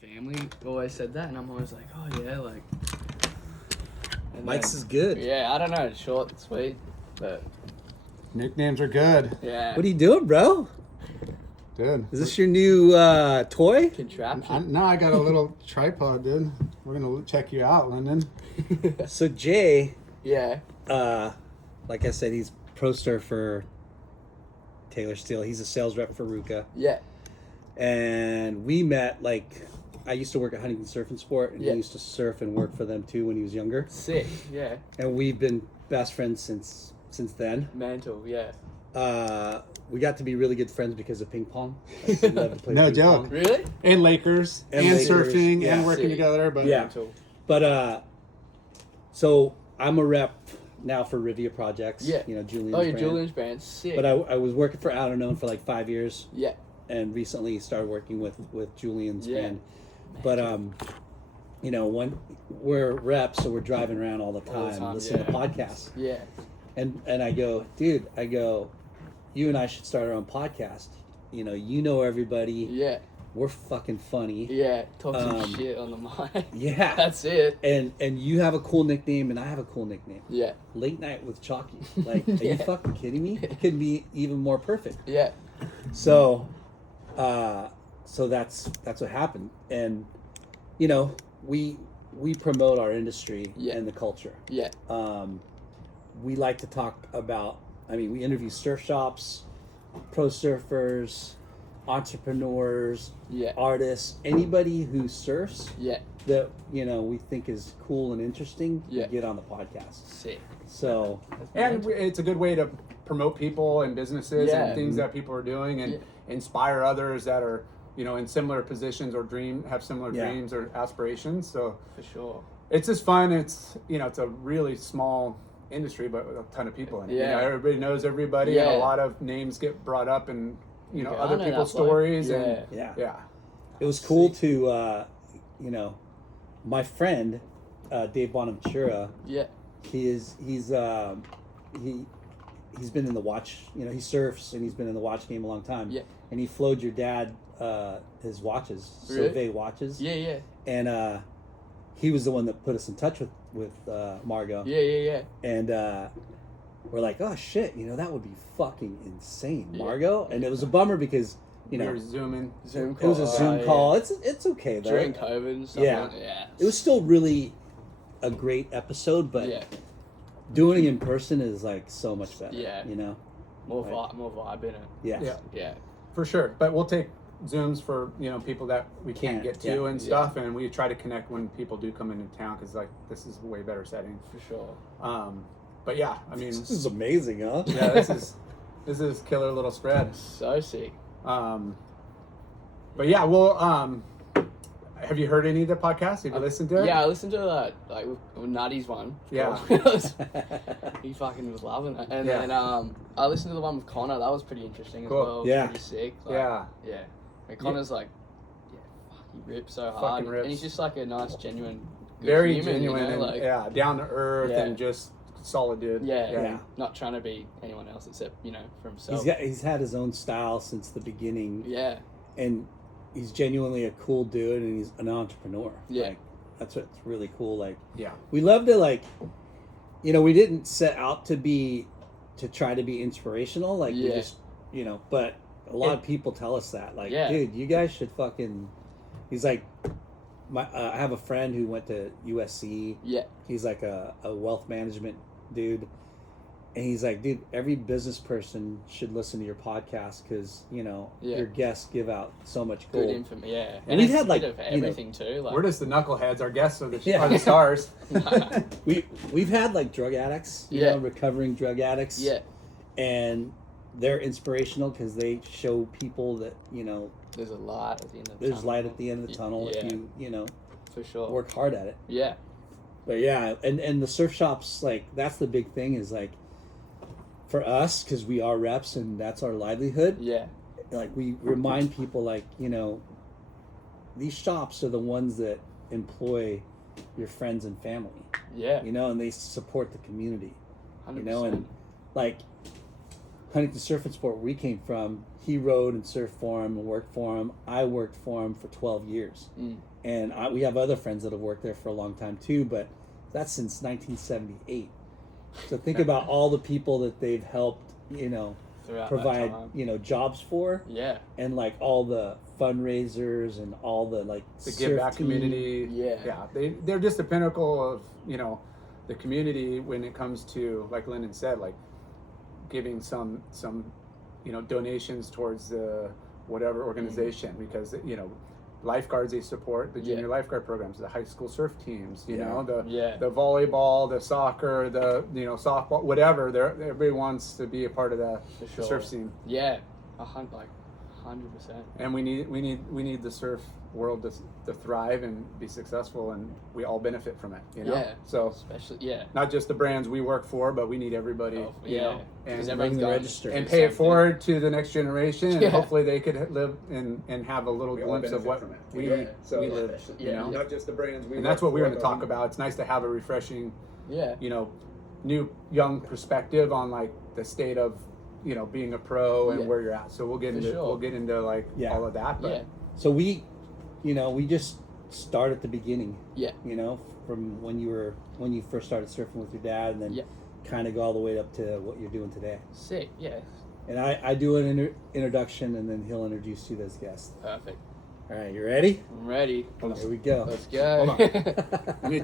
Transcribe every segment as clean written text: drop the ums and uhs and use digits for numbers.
family always said that, and I'm always like, oh yeah, like. Mike's is good. Yeah, I don't know, it's short and sweet, but. Nicknames are good. Yeah. What are you doing, bro? Dude. Is this your new toy? Contraption. Now I got a little tripod, dude. We're going to check you out, Lyndon. So Jay, Yeah. like I said, he's pro surfer. Taylor Steele. He's a sales rep for Ruka. Yeah. And we met, like, I used to work at Huntington Surf and Sport, and Yeah. he used to surf and work for them too when he was younger. Sick. Yeah. And we've been best friends since then. Mental. Yeah. We got to be really good friends because of ping pong. Like, we loved to play No ping joke. pong. Really? And Lakers. And Lakers, surfing. yeah. And working Sick. together. But Yeah. Mental. But so I'm a rep now for Rivia Projects. Yeah. You know, Julian's Oh, your brand. Julian's brand. Sick. But I was working for Out of Known for like 5 years, Yeah. and recently started working with Julian's Yeah. brand. But you know, when we're reps, so we're driving around all the All the time, time, listening to yeah. podcasts. Yeah. And I go, dude, you and I should start our own podcast. You know everybody. Yeah. We're fucking funny. Yeah. Talk some shit on the mic. Yeah. That's it. And you have a cool nickname, and I have a cool nickname. Yeah. Late Night with Choccy. Like, are you Yeah. fucking kidding me? It could be even more perfect. Yeah. So, so that's what happened, and you know, we promote our industry Yeah. and the culture. Yeah. We like to talk about. I mean, we interview surf shops, pro surfers, entrepreneurs, Yeah. artists, anybody who surfs Yeah. that we think is cool and interesting. Yeah. We get on the podcast. Sick. So And it's a good way to promote people and businesses Yeah. and things that people are doing and Yeah. inspire others that are, in similar positions or have similar Yeah. dreams or aspirations. So For sure. it's just fun. It's, it's a really small industry, but with a ton of people in it. Yeah. Everybody knows everybody, and Yeah. a lot of names get brought up and, Yeah, I other know people's that bloke. stories. Yeah. And yeah. yeah. It was cool to, my friend, Dave Bonaventura, Yeah. he's been in the watch, he surfs and he's been in the watch game a long time. Yeah. And he flowed your dad, his watches, Really? Sauvé watches. Yeah. Yeah. And, he was the one that put us in touch with Margot. Yeah. Yeah. Yeah. And, we're like, oh shit, that would be fucking insane, Yeah. Margot. And it was a bummer because, We were zooming. Zoom it call. was a Zoom yeah. call. It's okay though. During COVID and stuff. Yeah. Like that. Yeah. It was still really a great episode, but Yeah. doing it in person is like so much better. Yeah. More vibe in it. Yeah. Yeah. Yeah. For sure. But we'll take Zooms for, people that we can't get to yeah. and stuff. And we try to connect when people do come into town because, this is a way better setting. For sure. But yeah, I mean, This is amazing, huh? yeah, this is killer little spread. So sick. But yeah, well, have you heard any of the podcasts? Have you listened to it? Yeah, I listened to that, like, with Nutty's one. Yeah. He fucking was loving it. And Yeah. then I listened to the one with Connor. That was pretty interesting as Cool. well. It was Yeah. pretty sick. Like, Yeah. Yeah. And Connor's like, fuck, he rips so hard. Fucking rips. And he's just like a nice, genuine, good Very human, genuine you know? and like, yeah, down to earth Yeah. and just solid dude. Yeah, Yeah. not trying to be anyone else except, for himself. He's had his own style since the beginning, Yeah. and he's genuinely a cool dude, and he's an entrepreneur. Yeah. Like, that's what's really cool. Like, Yeah. we love to we didn't set out to try to be inspirational. Like, we Yeah. just, but a lot of people tell us that. Like, Yeah. dude, you guys should fucking. He's like, I have a friend who went to USC. Yeah. He's like a wealth management dude. And he's like, dude, every business person should listen to your podcast because, Yeah. your guests give out so much Good gold. information, yeah. And And we've it's had, a like, bit of everything too. Like, We're just the knuckleheads. Our guests are Yeah. are the stars. We've had like drug addicts, Yeah. recovering drug addicts. yeah. And they're inspirational because they show people that, There's a light at the end of the there's tunnel. light at the end of the tunnel Yeah. if you, For sure. work hard at it. Yeah. But yeah, and the surf shops, like, that's the big thing is like, for us, because we are reps and that's our livelihood, Yeah. like, we remind people, like, these shops are the ones that employ your friends and family, Yeah. and they support the community, 100%. and like, Huntington Surf and Sport, where we came from, he rode and surfed for him and worked for him. I worked for him for 12 years. And we have other friends that have worked there for a long time too, but that's since 1978. So think about all the people that they've helped, Throughout provide, that time. jobs for. Yeah. And like all the fundraisers and all the like The surf give back team. community. Yeah. They're just the pinnacle of, the community when it comes to, like Lyndon said, like giving some donations towards the whatever organization, because lifeguards they support, the junior lifeguard programs, the high school surf teams, the volleyball, the soccer, the softball, whatever. Everybody wants to be a part of the surf scene. Yeah, 100%. And we need the surf world to thrive and be successful, and we all benefit from it. Yeah. So Especially not just the brands we work for, but we need everybody. Because And everyone's going register. and pay it forward to the next generation, and Yeah. hopefully they could live and have a little glimpse of what we live. Not just the brands we And that's work what we were for, going to but talk about. It's nice to have a refreshing, Yeah. new young perspective on like the state of being a pro and Yeah. where you're at. So we'll get For into sure. like all of that. But Yeah. So we just start at the beginning. Yeah. From when you first started surfing with your dad, and then Yeah. kind of go all the way up to what you're doing today. Sick. Yeah. And I do an introduction, and then he'll introduce you as guest. Perfect. All right, you ready? I'm ready. Here we go. Let's go. Hold Let me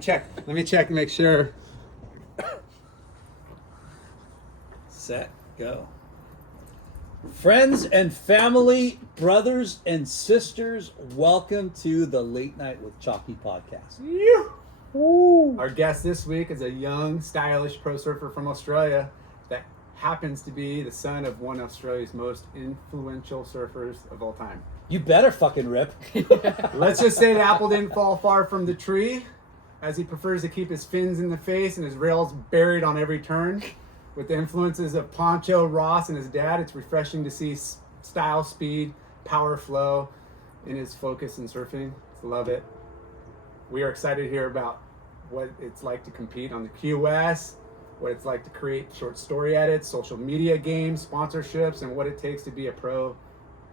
check and make sure. Set, go. Friends and family, brothers and sisters, welcome to the Late Night with Choccy podcast. Our guest this week is a young, stylish pro surfer from Australia that happens to be the son of one of Australia's most influential surfers of all time. You better fucking rip. Let's just say the apple didn't fall far from the tree, as he prefers to keep his fins in the face and his rails buried on every turn. With the influences of Poncho, Ross, and his dad, it's refreshing to see style, speed, power, flow in his focus in surfing. Love it. We are excited to hear about what it's like to compete on the QS, what it's like to create short story edits, social media games, sponsorships, and what it takes to be a pro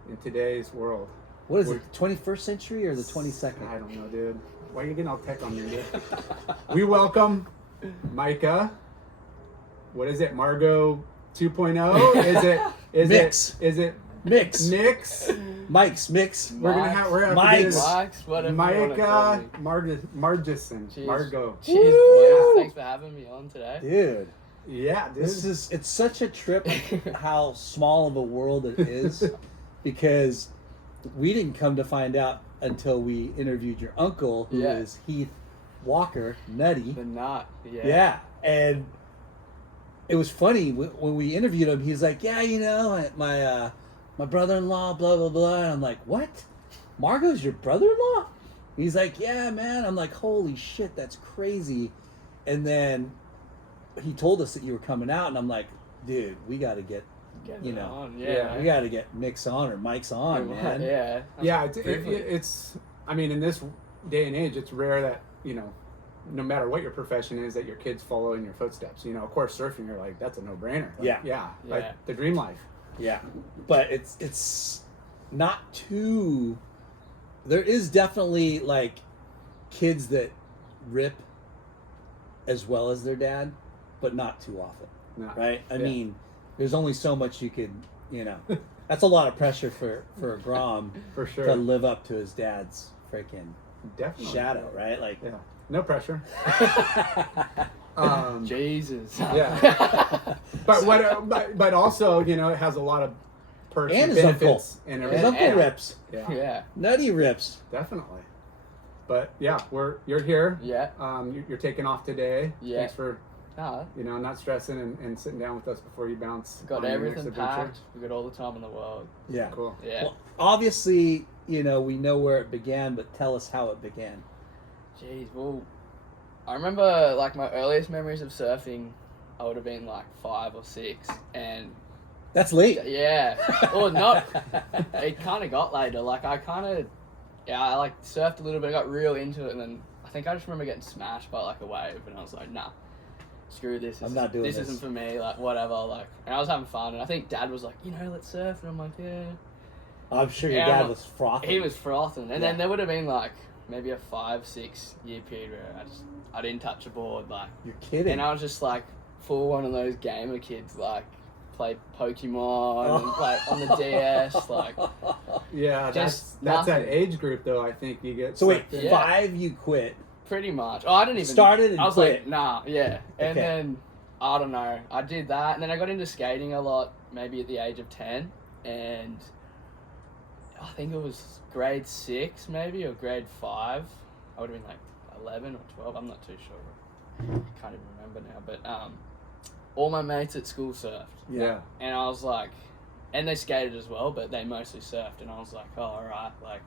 in today's world. What is it, the 21st century or the I 22nd? don't know, dude. Why are you getting all tech on me, dude? We welcome Micah. What is it, Margot 2.0? Mix. Is it Mix. Mix? Mike's Mix. We're gonna have Mike's. Whatever you wanna call Micah me. Margieson. Cheers. Margot. Cheers, Woo! boys. Thanks for having me on today. Dude, Yeah, dude. it's such a trip how small of a world it is, because we didn't come to find out until we interviewed your uncle, who Yeah. is Heath Walker, Nutty. The knot. Yeah. Yeah, and it was funny when we interviewed him. He's like, "Yeah, my brother-in-law, blah blah blah." And I'm like, "What? Margot's your brother-in-law?" He's like, "Yeah, man." I'm like, "Holy shit, that's crazy." And then he told us that you were coming out, and I'm like, "Dude, we got to get, Get you it know, on. we Yeah. got to get Mix on or Mike's on, man." Yeah. Yeah, it's. I mean, in this day and age, it's rare that no matter what your profession is, that your kids follow in your footsteps. Of course, surfing, you're like, that's a no-brainer. Like, Yeah. yeah, Yeah. like the dream life. Yeah, but it's not too. There is definitely like kids that rip as well as their dad, but not too often, No. right? I Yeah. mean, there's only so much you could, That's a lot of pressure for a Grom For sure. to live up to his dad's freaking Definitely. shadow, right? Like, Yeah. No pressure. Jesus. Yeah. But also, it has a lot of perks And and his uncle. benefits and his everything. uncle rips, Yeah. Yeah. Nutty rips. Definitely. But yeah, you're here. Yeah. You're taking off today. Yeah. Thanks for Nah, not stressing and sitting down with us before you bounce. got on your everything next adventure. packed. We got all the time in the world. Yeah. Cool. Yeah. Well, obviously, we know where it began, but tell us how it began. Jeez, well, I remember like my earliest memories of surfing, I would have been like 5 or 6, and That's late. yeah, well, not. It kind of got later. Like I like surfed a little bit, got real into it, and then I think I just remember getting smashed by like a wave, and I was like, nah. screw this. I'm not doing this. this. Isn't for me. Like whatever. Like, and I was having fun, and I think Dad was like, let's surf, and I'm like, yeah. I'm sure your dad was frothing. He was frothing, and then there would have been like maybe a 5-6 year period where I didn't touch a board. Like, you're kidding. And I was just like full one of those gamer kids, like played Pokemon and like on the DS, like. Yeah, just that's that nothing. age group though. I think you get. So wait, sucked in. 5 you quit. Pretty much. Oh, I didn't even Started and I was quit. like, nah, yeah. And Okay. then I don't know. I did that, and then I got into skating a lot, maybe at the age of 10, and I think it was grade 6 maybe or grade 5. I would have been like 11 or 12. I'm not too sure. I can't even remember now. But all my mates at school surfed. Yeah. And I was like, and they skated as well, but they mostly surfed. And I was like, oh, all right, like,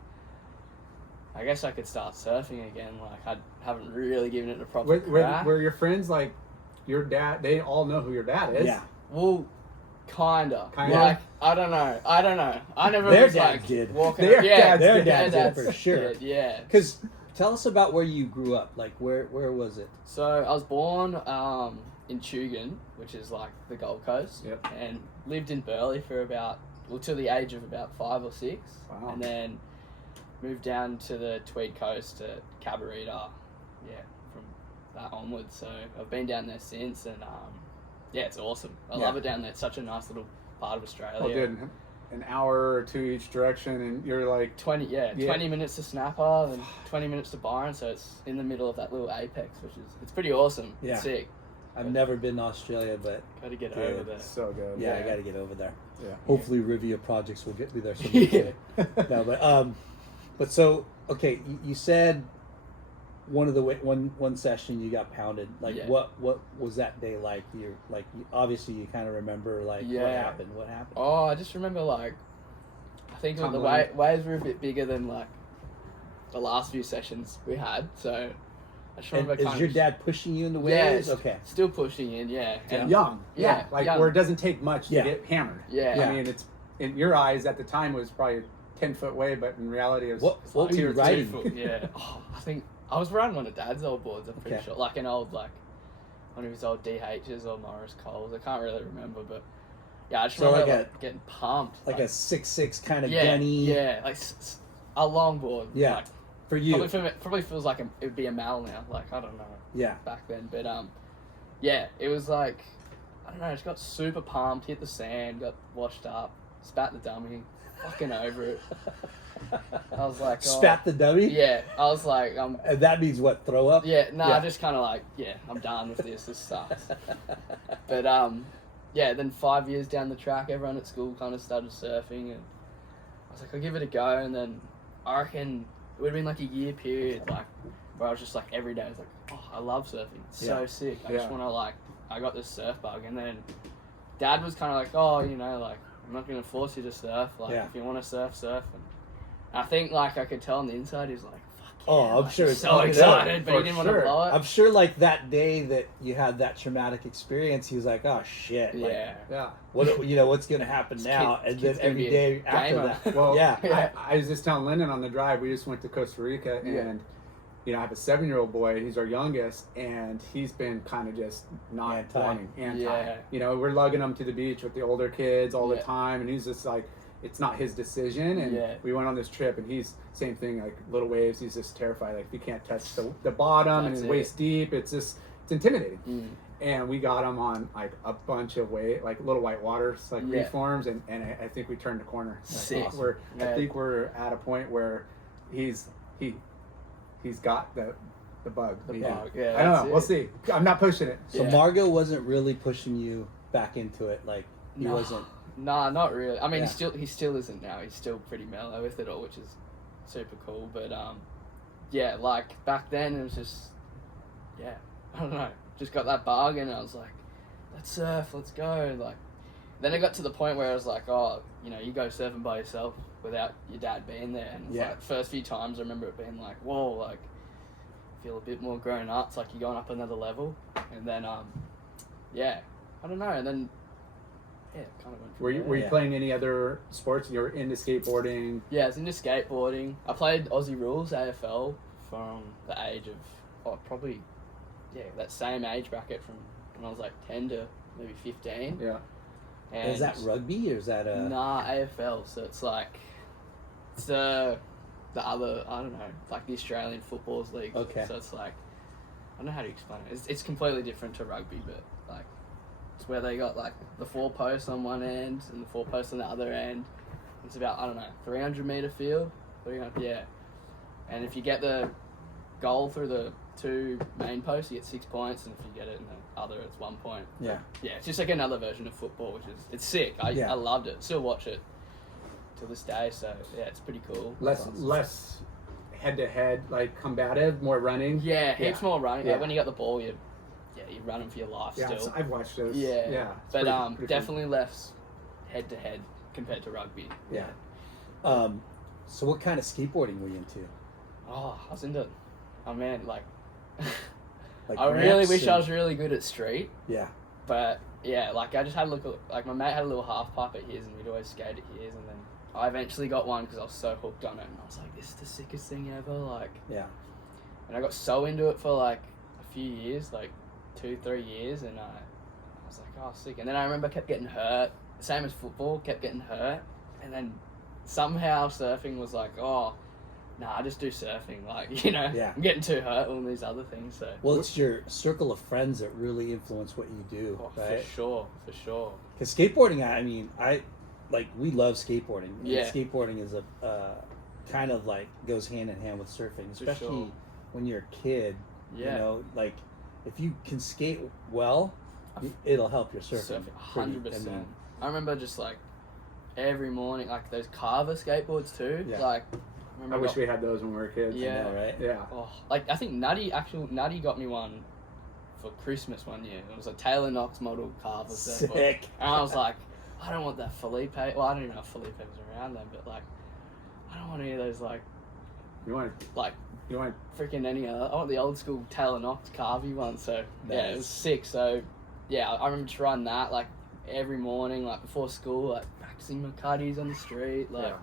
I guess I could start surfing again. Like, I haven't really given it a proper crack. Were your friends like your dad? They all know who your dad is. Yeah. Well, kinda. Kinda? Like, I don't know. I never Their was dads like did. walking. Their yeah, dads Their did. dads dads did for sure. did, yeah. Because tell us about where you grew up. Like, where was it? So I was born in Tugun, which is like the Gold Coast, Yep. and lived in Burleigh for till the age of about 5 or 6, Wow. and then moved down to the Tweed Coast to Cabarita, from that onwards. So I've been down there since, and it's awesome. I love it down there. It's such a nice little part of Australia. Oh, dude, an hour or two each direction, and you're like 20 minutes to Snapper and 20 minutes to Byron, so it's in the middle of that little apex, it's pretty awesome. Yeah. It's sick. I've never been to Australia, but Got to get Dude, over there. so good. yeah, I got to get over there. Yeah. Hopefully, Rivia Projects will get me there someday. No, but so okay, you said one of the one session you got pounded. Like, what was that day like? Obviously you kind of remember like what happened. What happened? Oh, I just remember like I think the Tumbling. waves were a bit bigger than like the last few sessions we had, so I just remember. Is your dad pushing you in the waves? Yeah, Okay. still pushing in, yeah. And Young. Yeah, Like young. where it doesn't take much to Yeah. get hammered. Yeah. Yeah. I mean, it's in your eyes at the time it was probably a 10-foot wave, but in reality it was What were you 2 or 3 riding? foot, yeah. Oh, I think I was riding one of Dad's old boards. I'm pretty Okay. sure, like an old one of his old DHs or Morris Coles. I can't really remember, but yeah, I just So remember like getting pumped. Like a 6'6" kind of yeah, gunny. yeah, like a longboard. Yeah. like, For you. probably feels like it would be a mal now. Like, I don't know. Yeah. Back then, but yeah, it was like I don't know. Just got super pumped, hit the sand, got washed up, spat the dummy, fucking over it. I was like, Spat the dummy? Yeah, I was like, And that means what? Throw up? yeah, no, Yeah. I just kind of like, yeah, I'm done with this. This sucks. But yeah, then 5 years down the track, everyone at school kind of started surfing, and I was like, I'll give it a go. And then I reckon it would have been like a year period, like where I was just like every day, I was like, oh, I love surfing. It's so sick. I just want to I got this surf bug, and then Dad was kind of like, oh, like I'm not going to force you to surf. Like if you want to surf, surf. And I think like I could tell on the inside, he's like, I'm sure it's so excited, but he didn't want to blow it. I'm sure like that day that you had that traumatic experience, he was like, oh shit. Like, Yeah. what's going to happen now? And then kid's gonna every be a day after gamer. that. Well, Yeah. I was just telling Lyndon on the drive, we just went to Costa Rica, and I have a 7-year-old boy, he's our youngest, and he's been kind of just not Anti. wanting, anti. Yeah. We're lugging him to the beach with the older kids all the Yeah. time, and he's just like, it's not his decision. And we went on this trip, and he's same thing, like little waves, he's just terrified, like if you can't touch the bottom and waist deep, it's intimidating. And we got him on like a bunch of little white waters, like reforms, and I think we turned the corner. Sick. I think we're at a point where he's got the bug. The Yeah. bug, yeah. I don't that's know. it. We'll see. I'm not pushing it. So Margot wasn't really pushing you back into it. Like, he wasn't. Nah, not really. I mean, Yeah. he still isn't now. He's still pretty mellow with it all, which is super cool. But yeah, like back then it was just, I don't know, just got that bug, and I was like, let's surf, let's go. Like, then it got to the point where I was like, oh, you go surfing by yourself without your dad being there, and it's like first few times I remember it being like, whoa, like feel a bit more grown up. It's like you're going up another level, and then I don't know, and then. Yeah, kind of went from Were you playing any other sports? You were into skateboarding? Yeah, I was into skateboarding. I played Aussie Rules AFL from the age of, probably, that same age bracket from when I was like 10 to maybe 15. Yeah. And Is that rugby or is that Nah, AFL. So it's like it's the other, I don't know, like the Australian Footballers League. Okay. So it's like, I don't know how to explain it. It's completely different to rugby, but like it's where they got like the 4 posts on one end and the 4 posts on the other end. It's about, I don't know, 300 meter field. 300, yeah. And if you get the goal through the 2 main posts, you get 6 points, and if you get it in the other, it's 1 point. Yeah. Yeah, it's just like another version of football, which is, it's sick. I loved it. Still watch it till this day, so yeah, it's pretty cool. Less head-to-head, like combative, more running. Yeah, heaps more running. Yeah. Like when you got the ball, you're running for your life Yeah, still. I've watched those. Yeah. Yeah. But pretty definitely less head-to-head compared to rugby. Yeah. So what kind of skateboarding were you into? Oh, I was into, oh man, like Like I really ramps wish and- I was really good at street. Yeah. But yeah, like I just had a look at, like my mate had a little half pipe at his and we'd always skate at his, and then I eventually got one because I was so hooked on it and I was like, this is the sickest thing ever, like. Yeah. And I got so into it for like a few years, like 2-3 years, and I was like, oh sick. And then I remember I kept getting hurt, same as football, kept getting hurt, and then somehow surfing was like, oh, nah, I just do surfing, like, you know, Yeah. I'm getting too hurt on these other things, so. Well, it's your circle of friends that really influence what you do, Oh, right? for sure. Because skateboarding, I mean, we love skateboarding. And Yeah. skateboarding is a kind of like goes hand in hand with surfing, especially sure. when you're a kid. Yeah. You know, like if you can skate well, it'll help your surfing. 100%. I remember just like every morning, like those Carver skateboards too. Yeah. Like, I wish we had those when we were kids. Yeah. I know, right? Yeah. Oh, like I think Nutty got me one for Christmas one year. It was a Taylor Knox model Carver surfboard. Sick. And I was like, I don't want that Felipe. Well, I don't even know if Felipe was around then, but like, I don't want any of those like You want freaking any other. I want the old school Taylor Knox Carvey one. So yeah, it Nice. was sick. So yeah, I remember just riding that like every morning, like before school, like practicing my cutties on the street, like. Yeah.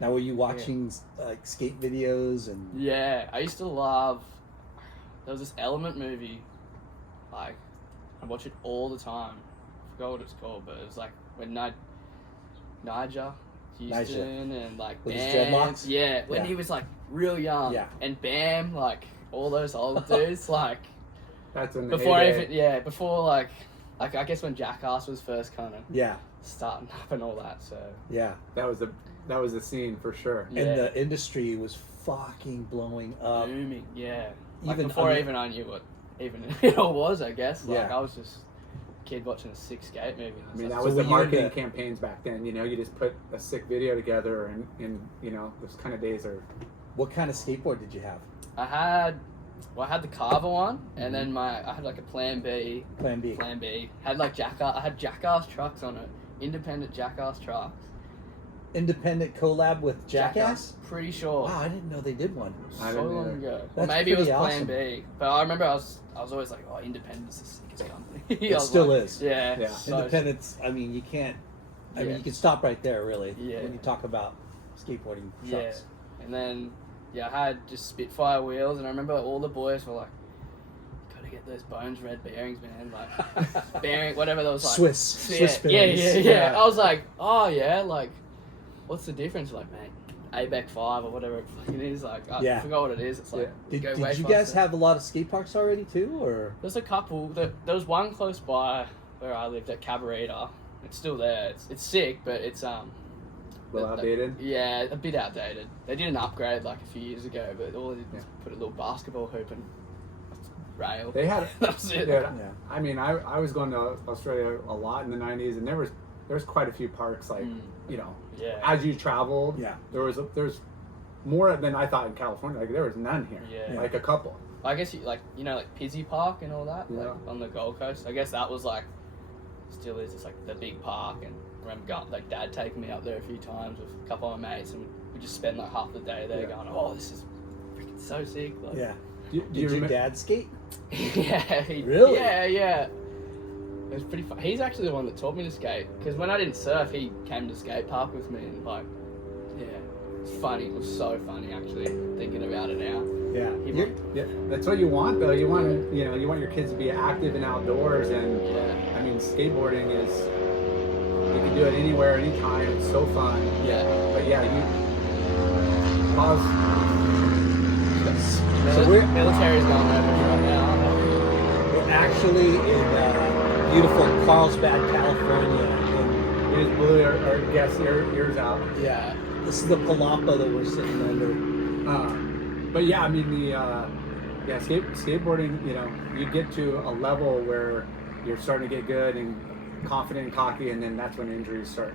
Now, were you watching like skate videos and? Yeah, I used to love. There was this Element movie, like I watch it all the time. I forgot what it's called, but it was like when Nigel Houston and like With his Bam, dreadlocks? yeah, when Yeah. he was like real young, Yeah. and Bam, like all those old dudes, like That's in the before heyday. even before like I guess when Jackass was first kind of Yeah. starting up and all that. So Yeah. That was the scene for sure. Yeah. And the industry was fucking blowing up. booming, yeah. Like Even before I mean- I knew what even it all was, I guess. Like Yeah. I was just a kid watching a sick skate movie. I mean, that So was were the you marketing into- campaigns back then. You know, you just put a sick video together, and you know, those kind of days are. What kind of skateboard did you have? I had the Carver one, and then I had like a Plan B. Plan B. Plan B. Had like I had Jackass trucks on it. Independent Jackass trucks. Independent collab with Jackass? Pretty sure. Wow, I didn't know they did one. I So didn't long either. ago. Or That's maybe it was pretty Plan awesome. B. But I remember I was always like, oh, Independent's the sickest company. It I was still like, is. Yeah. Yeah. so Independence, I mean, you can't, I mean, Yeah. you can stop right there, really, Yeah. when you talk about skateboarding trucks. Yeah. And then, I had just Spitfire wheels, and I remember all the boys were like, gotta get those Bones Red bearings, man. Like, bearing, whatever those like. Swiss yeah, bearings. yeah. I was like, oh, yeah, like, what's the difference? Like, man, ABEC 5 or whatever it fucking is. Like, I Yeah. forgot what it is. It's like, Did go way you guys faster. have a lot of skate parks already, too, or? There's a couple. There was one close by where I lived at Cabarita. It's still there. It's sick, but it's A little outdated. Yeah, a bit outdated. They did an upgrade like a few years ago, but all they did was put a little basketball hoop and rail. They had. That was it. Yeah. Yeah. I mean, I was going to Australia a lot in the '90s, and there was quite a few parks. Like, you know, Yeah. as you traveled, Yeah. there's more than I thought in California. Like, there was none here. Yeah. Like a couple. I guess like Pizzey Park and all that, Yeah. like on the Gold Coast. I guess that was like, still is. It's like the big park, and I remember like Dad taking me up there a few times with a couple of my mates, and we just spend like half the day there, Yeah. going, "Oh, this is freaking so sick!" Like, Yeah. Do you Did your remember? dad skate? yeah. Really? Yeah. It was pretty fun. He's actually the one that taught me to skate, because when I didn't surf, he came to skate park with me, and like, yeah, it's funny. It was so funny actually thinking about it now. Yeah. He You're- won't. Yeah, that's what you want though. You want you want your kids to be active and outdoors, and Yeah. I mean skateboarding is you can do it anywhere, anytime. It's so fun. Yeah. But yeah, you pause. So we're Military's going over right now. we're actually in beautiful Carlsbad, California. We just blew our guests' ears out. Yeah. This is the palapa that we're sitting under. But yeah, I mean skateboarding. You get to a level where you're starting to get good and confident and cocky, and then that's when injuries start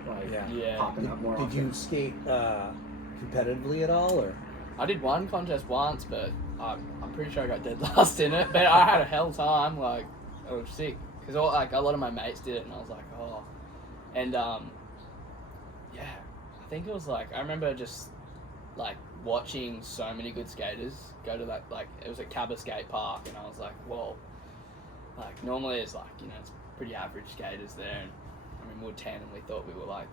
Yeah. popping up more. Did you skate competitively at all, or? I did one contest once, but I'm pretty sure I got dead last in it. But I had a hell time. Like, I was sick because a lot of my mates did it, and I was like, oh. And yeah, I think it was like I remember just like watching so many good skaters go to that, like it was at Cabellon Skate Park, and I was like, whoa. Like normally it's like it's pretty average skaters there, and I mean we tandemly thought we were like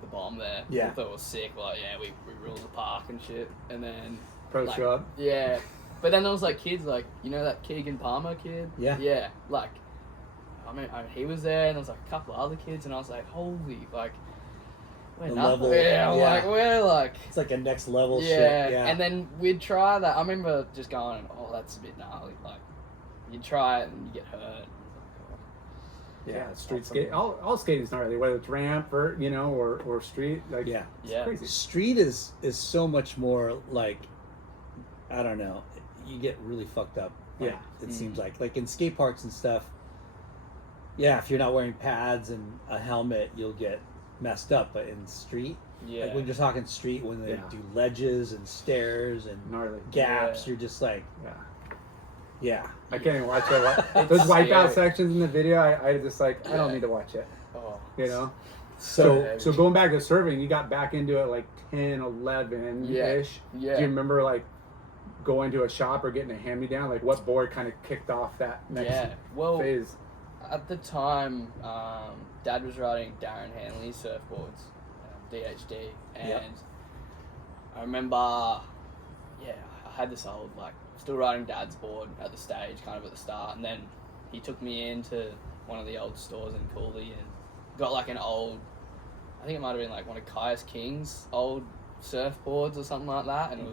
the bomb there. Yeah. We thought it was sick. Like we ruled the park and shit, and then Pro like, show up? Yeah, but then there was like kids like that Keegan Palmer kid. Yeah. Like I mean he was there, and there was like a couple of other kids, and I was like, holy, like we're The nothing. level, Yeah, yeah. like we're like. It's like a next level Yeah. shit. Yeah. And then we'd try that. I remember just going, oh, that's a bit gnarly. Like you try it and you get hurt. Yeah, street skate. All skating's not really, whether it's ramp or or street. Like Yeah. it's Yeah. crazy. Street is so much more like, I don't know, you get really fucked up. Like, Yeah. it seems like in skate parks and stuff. Yeah, if you're not wearing pads and a helmet, you'll get messed up. But in street, Yeah. like when you're talking street, when they Yeah. do ledges and stairs and Gnarly. gaps, Yeah. you're just like, Yeah. yeah. I can't even watch it. Those wipeout sections in the video, I just like I don't Yeah. need to watch it. Oh. So going back to surfing, you got back into it like 10, 11-ish. Yeah. Do you remember like going to a shop or getting a hand-me-down? Like what board kind of kicked off that next Yeah. Well, phase? at the time, Dad was riding Darren Hanley's surfboards, DHD, and Yep. I remember, I had this old, like, still riding Dad's board at the stage, kind of at the start, and then he took me into one of the old stores in Cooley and got like an old, I think it might have been like one of Kai's King's old surfboards or something like that, and it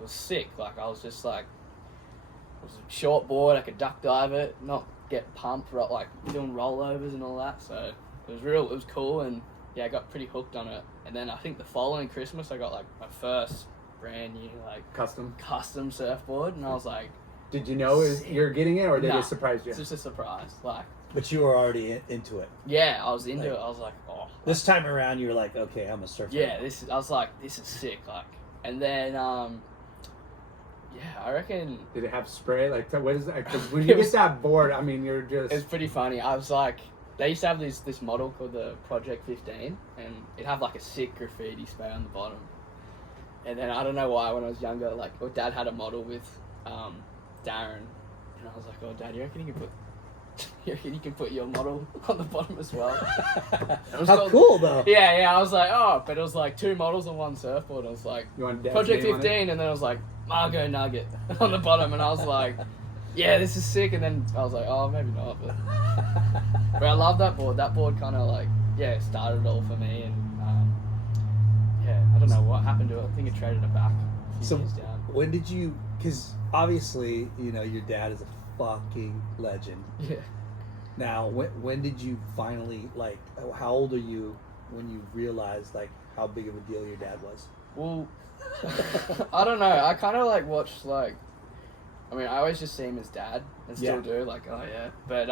was sick. Like I was just like, it was a short board, I could duck dive it, not get pumped, like doing rollovers and all that. So it was cool, and I got pretty hooked on it. And then I think the following Christmas I got like my first brand new like custom surfboard, and I was like, Did you know you're getting it, or did Nah, it surprise you? it's just a surprise. Like, But you were already into it. yeah, I was into Like, it. I was like, oh, This time around, you were like, okay, I'm a surfer. yeah, I was like, this is sick. Like, and then I reckon Did it have spray? Like, what is that? Because when It you was- get that board, I mean, you're just. it's pretty funny. I was like, they used to have this model called the Project 15, and it'd have like a sick graffiti spray on the bottom. And then I don't know why, when I was younger, like, Dad had a model with Darren, and I was like, oh, Dad, you reckon you can put your model on the bottom as well? It was How called- cool, though. Yeah, I was like, oh, but it was like 2 models on one surfboard. I was like, You want Dad's Project name on it? 15, and then I was like, Margot Nugget on the bottom, and I was like, yeah, this is sick. And then I was like, oh, maybe not, but I love that board. That board kind of like, started it all for me, and I don't know what happened to it. I think I traded it back a few So years down. when did you? Because obviously, your dad is a fucking legend. Yeah. Now, when did you finally, like, how old are you when you realized, like, how big of a deal your dad was? Well, I don't know. I kind of like watched like, I mean, I always just see him as Dad, and still do. Like, oh yeah, but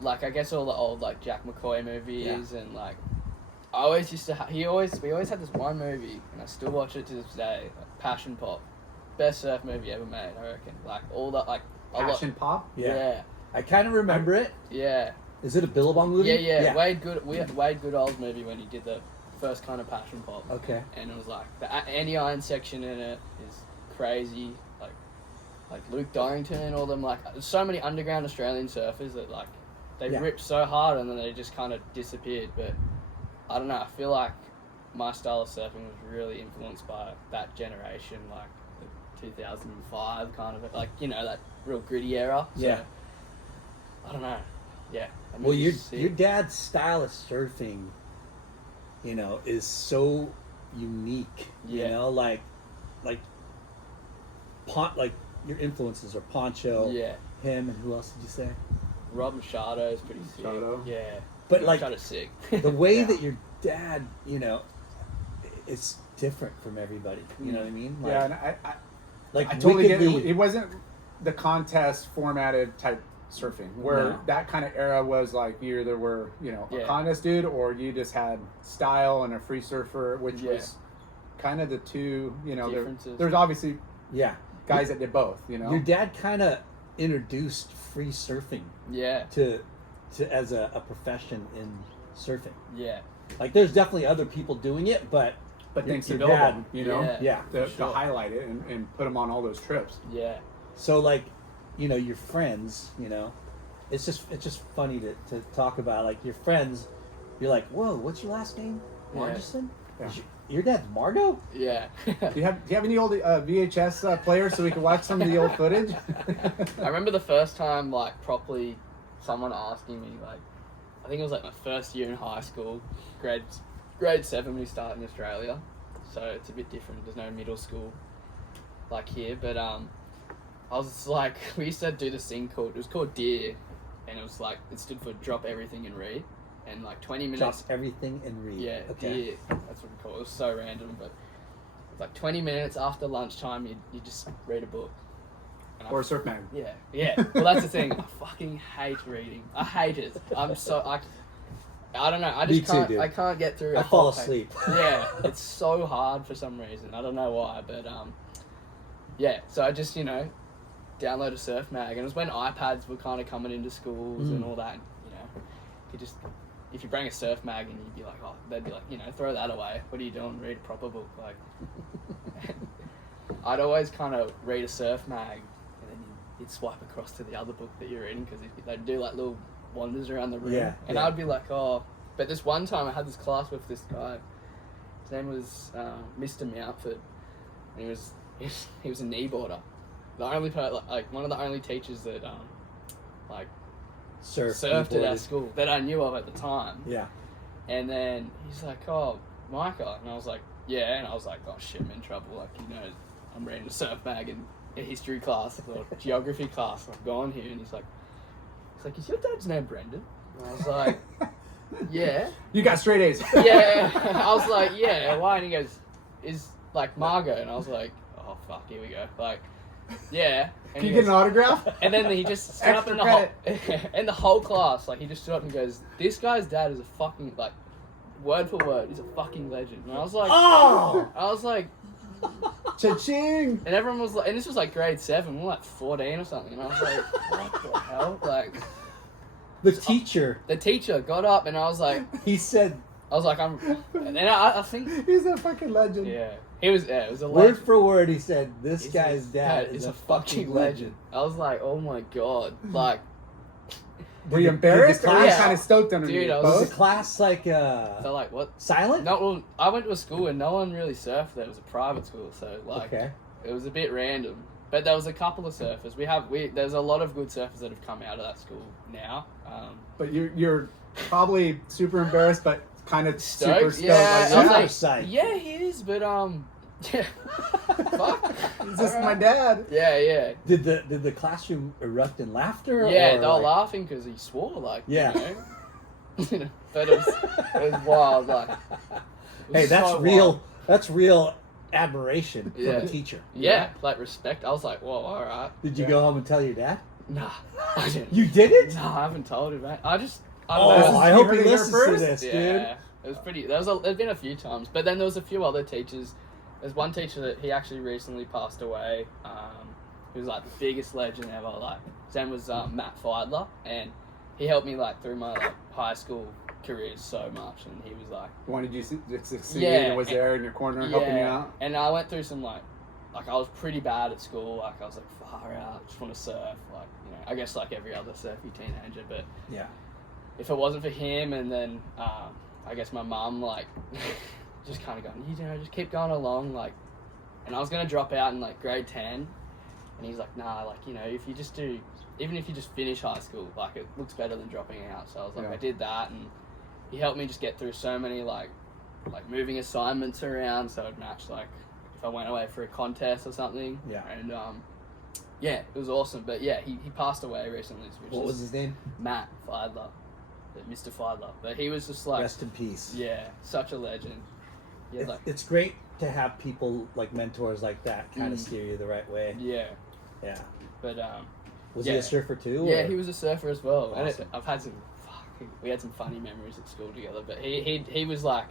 like I guess all the old like Jack McCoy movies and like, I always used to. We always had this one movie, and I still watch it to this day. Like, Passion Pop, best surf movie ever made. I reckon. Like all that, like Passion Pop? Yeah. I kind of remember it. Yeah. Is it a Billabong movie? Yeah. Wade Goodall's movie when he did the first kind of Passion Pop. Okay. And it was like the anti-iron section in it is crazy. Like Luke Dorrington and all them, like so many underground Australian surfers that like they ripped so hard and then they just kind of disappeared. But I don't know. I feel like my style of surfing was really influenced by that generation, like the 2005 kind of, like, you know, that real gritty era. So, Yeah. I don't know. Yeah. Well, your dad's style of surfing, you know, is so unique. Yeah. You know, like your influences are Poncho. Yeah. Him, and who else did you say? Rob Machado is pretty sick. Machado. Yeah. But like Machado's sick. the way Yeah. that your dad, you know, it's different from everybody. You know what I mean? Like, Yeah, and like I totally get it. wickedly- It wasn't the contest formatted type surfing where No. that kind of era was like you either were, you know, a Yeah. contest dude or you just had style and a free surfer, which Yeah. was kind of the two, you know, Differences. there's obviously Yeah. guys that did both, you know. Your dad kind of introduced free surfing Yeah. to as a profession in surfing. Yeah. Like, there's definitely other people doing it, but things your developed, dad, you know, yeah, to sure. highlight it and put them on all those trips. Yeah. so like, you know, your friends, you know, it's just funny to talk about. Like, your friends, you're like, whoa, what's your last name? Yeah. Margieson? Yeah. Your dad's Margot? Yeah. Do you have any old VHS players so we can watch some of the old footage? I remember the first time, like, properly someone asking me, like, I think it was like my first year in high school, grade 7 we start in Australia, so it's a bit different. There's no middle school like here, but I was like, we used to do this thing it was called DEAR, and it was like, it stood for drop everything and read, and like 20 Drop minutes. everything and read. Yeah, Okay. DEAR, that's what we call it. It was so random, but it's like 20 minutes after lunchtime, you just read a book. And Or a surf mag. Yeah. Well, that's the thing. I fucking hate reading. I hate it. I don't know. I Me just too, can't. dude. I can't get through. I a fall whole page. asleep. Yeah, it's so hard for some reason. I don't know why, but yeah. So I just, you know, download a surf mag, and it was when iPads were kind of coming into schools and all that. You know, you just, if you bring a surf mag and you'd be like, oh, they'd be like, you know, throw that away. What are you doing? Read a proper book. Like, I'd always kind of read a surf mag, and then you'd swipe across to the other book that you're reading, because they'd do like little wanders around the room. Yeah, And yeah. I'd be like, oh. But this one time I had this class with this guy. His name was Mr. Mountford. And he was a kneeboarder. The only like one of the only teachers that like surfed at our kneeboarded. school that I knew of at the time. Yeah. And then he's like, oh, Micah. And I was like, yeah. And I was like, oh shit, I'm in trouble. Like, you know, I'm reading a surf mag in a history class or geography class. I've gone here. And he's like, is your dad's name Brendan? And I was like, yeah. You got straight A's. Yeah. I was like, yeah. Why? And he goes, is like Margot. And I was like, oh fuck, here we go. Like, yeah. And Can he you get goes- an autograph? And then he just stood up Extra in the whole in the whole class, like he just stood up and goes, "This guy's dad is a fucking, like, word for word, he's a fucking legend." And I was like, Oh! Cha-ching! and everyone was like, and this was like grade 7, we were like 14 or something, and I was like, what the hell? Like, The teacher, the teacher got up, and I was like, and then I think, He's a fucking legend. yeah, it was a word legend. for word, he said, this His guy's dad is a fucking legend. I was like, oh my god, like, Were you embarrassed or were you class- kind of stoked underneath? Dude, I was- Was Both? the class like so like, what? silent? No, well, I went to a school and no one really surfed there. It was a private school, so like, Okay. it was a bit random. But there was a couple of surfers. There's a lot of good surfers that have come out of that school now. But you're probably super embarrassed, but kind of super Stoked? stoked. Yeah, I was Like, like, Psych. yeah, he is, but yeah, fuck. is this my dad? Yeah. Did the classroom erupt in laughter? Yeah, or they were like, laughing because he swore, like, Yeah. you know. But it was wild, like. it was Hey, that's so real. wild. That's real admiration from Yeah. a teacher. Yeah, like respect. I was like, whoa, all right. Did you Yeah. go home and tell your dad? Nah, I didn't. You didn't? No, I haven't told him, mate. I don't Oh, know. I You hope heard he it here listens to first? this, Yeah, dude. it was pretty. There's been a few times, but then there was a few other teachers. There's one teacher that he actually recently passed away. He was like the biggest legend ever. Like his name was Matt Feidler, and he helped me like through my like high school career so much. And he was like, Wanted you to succeed Yeah, and was there in your corner helping you out? And I went through some like I was pretty bad at school. Like I was like far out, just want to surf. Like, you know, I guess like every other surfy teenager, but. Yeah. If it wasn't for him, and then I guess my mum, like, just kind of going, you know, just keep going along, like, and I was going to drop out in, like, grade 10, and he's like, nah, like, you know, if you just do, even if you just finish high school, like, it looks better than dropping out. So I was like, I did that, and he helped me just get through so many, like moving assignments around, so I'd match, like, if I went away for a contest or something. Yeah. And, yeah, it was awesome. But, yeah, he passed away recently. What was his name? Matt Feidler. Mr. Feidler. But he was just, like... Rest in peace. Yeah, such a legend. Yeah, it's great to have people, like, mentors like that kind of steer you the right way. Yeah. Yeah. But, was he a surfer too? Yeah, or? he was a surfer as well. Awesome. And I've had some... we had some funny memories at school together. But he was, like...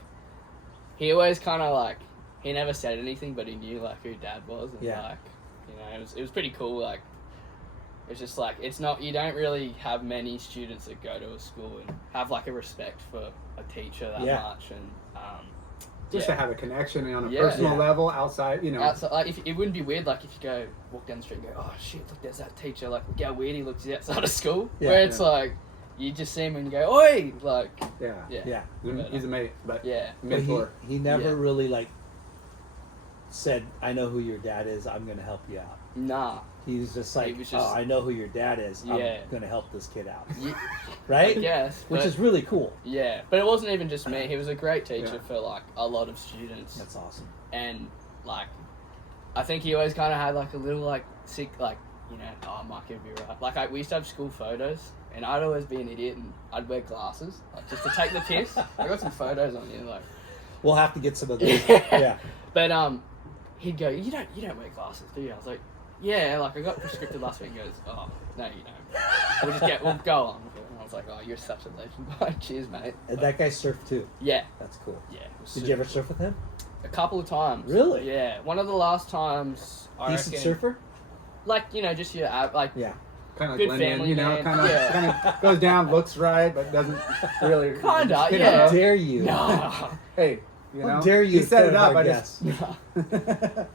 He always kind of, like... He never said anything, but he knew, like, who Dad was. And, like, you know, it was pretty cool. Like, it's just, like, it's not... You don't really have many students that go to a school and have, like, a respect for a teacher that much. And, just to have a connection on a personal level outside, you know. Outside, like, it wouldn't be weird, like, if you go walk down the street and go, oh shit, look, there's that teacher. Like, look how weird he looks outside of school. Where it's like, you just see him and you go, oi, like, He's a mate, but But mentor. he never really like said, I know who your dad is. I'm going to help you out. Nah. He was just like, oh, I know who your dad is. I'm going to help this kid out. Right? Yes. Which is really cool. Yeah. But it wasn't even just me. He was a great teacher for, like, a lot of students. That's awesome. And, like, I think he always kind of had, like, a little, like, sick, like, you know, oh, Micah would be right. Like, we used to have school photos, and I'd always be an idiot, and I'd wear glasses, like, just to take the piss. I got some photos on you, like. We'll have to get some of those. But, he'd go, you don't wear glasses, do you? I was like, yeah, like, I got prescripted last week. He goes, oh, no, you don't. We'll go on. And I was like, oh, you're such a legend. Cheers, mate. And that guy surfed too? Yeah. That's cool. Yeah. Did you ever surf with him? A couple of times. Really? Yeah. One of the last times, Decent surfer? Like, you know, just your, like... Yeah. Kind of good blend in, family you know, man. kind of goes down, looks right, but doesn't really... Kinda, you yeah. know. How dare you? No. Hey, you know. How dare you? He set it up, I guess. just...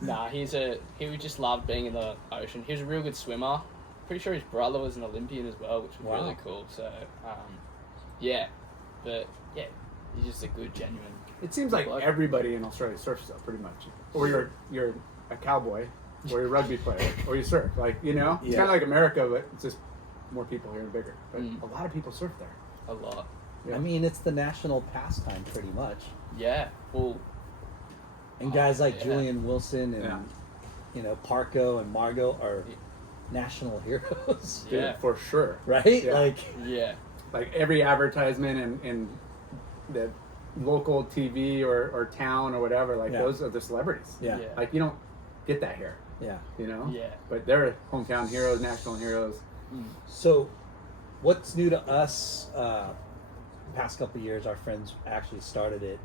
Nah, he just loved being in the ocean. He was a real good swimmer. Pretty sure his brother was an Olympian as well, which was really cool. So, yeah. But, yeah, he's just a good, genuine... It seems like everybody in Australia surfs though, pretty much. Or you're a cowboy, or you're a rugby player, or you surf. Like, you know? It's kind of like America, but it's just more people here and bigger. But a lot of people surf there. A lot. Yeah. I mean, it's the national pastime, pretty much. Yeah. Well... And guys like Julian Wilson and, you know, Parko and Margot are national heroes. Yeah, for sure. Right? Yeah. Like every advertisement in the local TV or town or whatever, like those are the celebrities. Yeah. Like you don't get that here. Yeah. You know? Yeah. But they're hometown heroes, national heroes. So, what's new to us, past couple of years, our friends actually started it.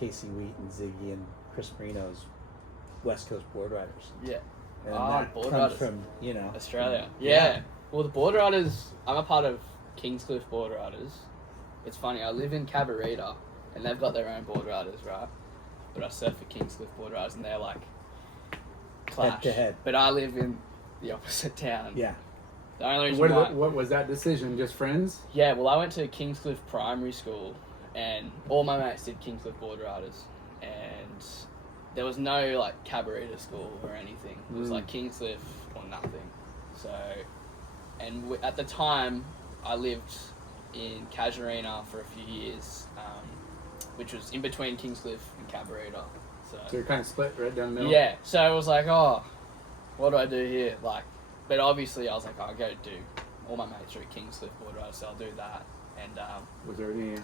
Casey Wheat and Ziggy and Chris Marino's West Coast Board Riders. Yeah. And that Board comes Riders. from, you know... Australia. Yeah. Well, the Board Riders, I'm a part of Kingscliff Board Riders. It's funny, I live in Cabarita, and they've got their own Board Riders, right? But I surf for Kingscliff Board Riders, and they're like... clash. Head to head. But I live in the opposite town. Yeah. The only reason what was that decision? Just friends? Yeah, well, I went to Kingscliff Primary School, and all my mates did Kingscliff Board Riders, and there was no, like, Cabarita school or anything. It was, like, Kingscliff or nothing. So, and at the time, I lived in Casuarina for a few years, which was in between Kingscliff and Cabarita. So you're kind of split right down the middle? Yeah, so I was like, oh, what do I do here? Like, but obviously I was like, I'll go do, all my mates are at Kingscliff Board Riders, so I'll do that. And, was there any...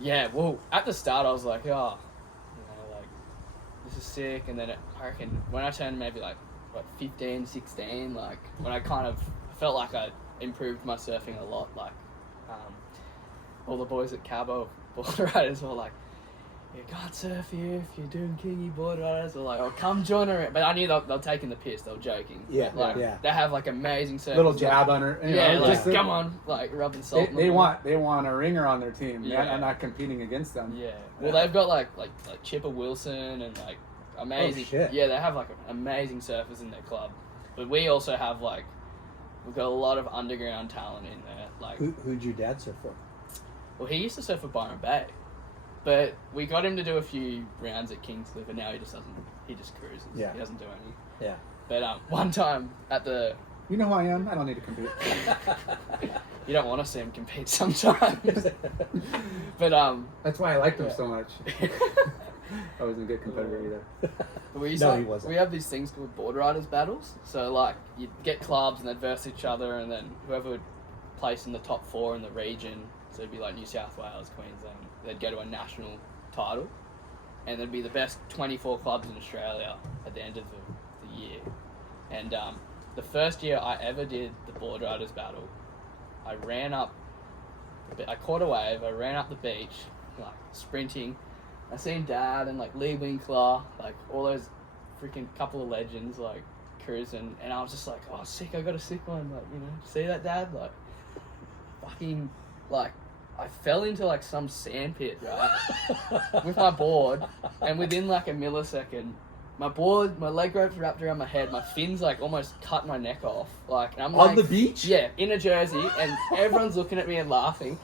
Yeah, well, at the start I was like, oh, you know, like, this is sick. And then I reckon when I turned maybe like, 15, 16, like, when I kind of felt like I improved my surfing a lot, like, all the boys at Cabo Board Riders were like, you can't surf here if you're doing Kingy Board Riders, or like, oh, come join her. But I knew they're taking the piss, they were joking. Yeah, like, they have like amazing surfers. Little jab on her. Yeah, like, come on, like, rubbing salt. They want a ringer on their team. Yeah. I'm not competing against them. Yeah. Well, they've got like Chipper Wilson and like amazing. Oh, shit. Yeah, they have like amazing surfers in their club. But we also have like, we've got a lot of underground talent in there. Like, Who'd your dad surf for? well, he used to surf for Byron Bay. But we got him to do a few rounds at Kingsley, but now he just doesn't. He just cruises. Yeah. He doesn't do any. Yeah. But one time at the... You know who I am? I don't need to compete. You don't want to see him compete sometimes. But That's why I liked him so much. I wasn't a good competitor either. But he wasn't. We have these things called board riders battles. So like you'd get clubs and they'd verse each other, and then whoever would place in the top 4 in the region, so it'd be like New South Wales, Queensland, they'd go to a national title, and there'd be the best 24 clubs in Australia at the end of the year. And the first year I ever did the board riders battle, I caught a wave, I ran up the beach, like sprinting. I seen Dad and like Lee Winkler, like all those freaking couple of legends, like cruising, and I was just like, oh sick, I got a sick one, like, you know, see that, Dad? Like, fucking, like, I fell into like some sandpit, right, with my board, and within like a millisecond, my leg rope's wrapped around my head, my fins like almost cut my neck off, like, and I'm on like, the beach? Yeah, in a jersey, and everyone's looking at me and laughing.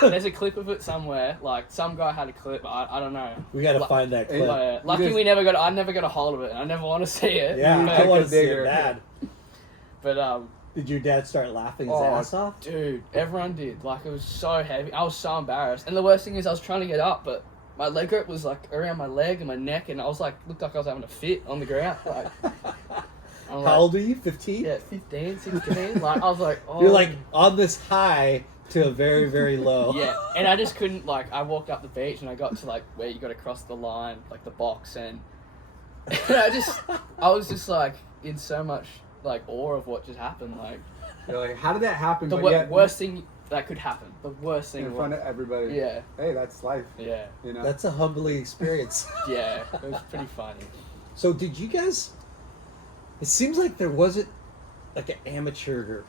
There's a clip of it somewhere, like some guy had a clip, I don't know. We gotta find that clip. Lucky I never got a hold of it, and I never want to see it. Yeah, I want to see it bad. But did your dad start laughing his ass off? Dude, everyone did. Like, it was so heavy. I was so embarrassed. And the worst thing is I was trying to get up, but my leg grip was like around my leg and my neck, and I was like, looked like I was having a fit on the ground. Like, how old are you? 15? Yeah, 15, 16. Like, I was like, oh. You're like on this high to a very, very low. Yeah, and I just couldn't, like, I walked up the beach and I got to like where you got to cross the line, like the box, and I was just like in so much like awe of what just happened. Like, you're like, how did that happen? The worst thing that could happen. The worst thing in front of everybody. Yeah. Hey, that's life. Yeah. You know. That's a humbling experience. Yeah, it was pretty funny. So did you guys? It seems like there wasn't like an amateur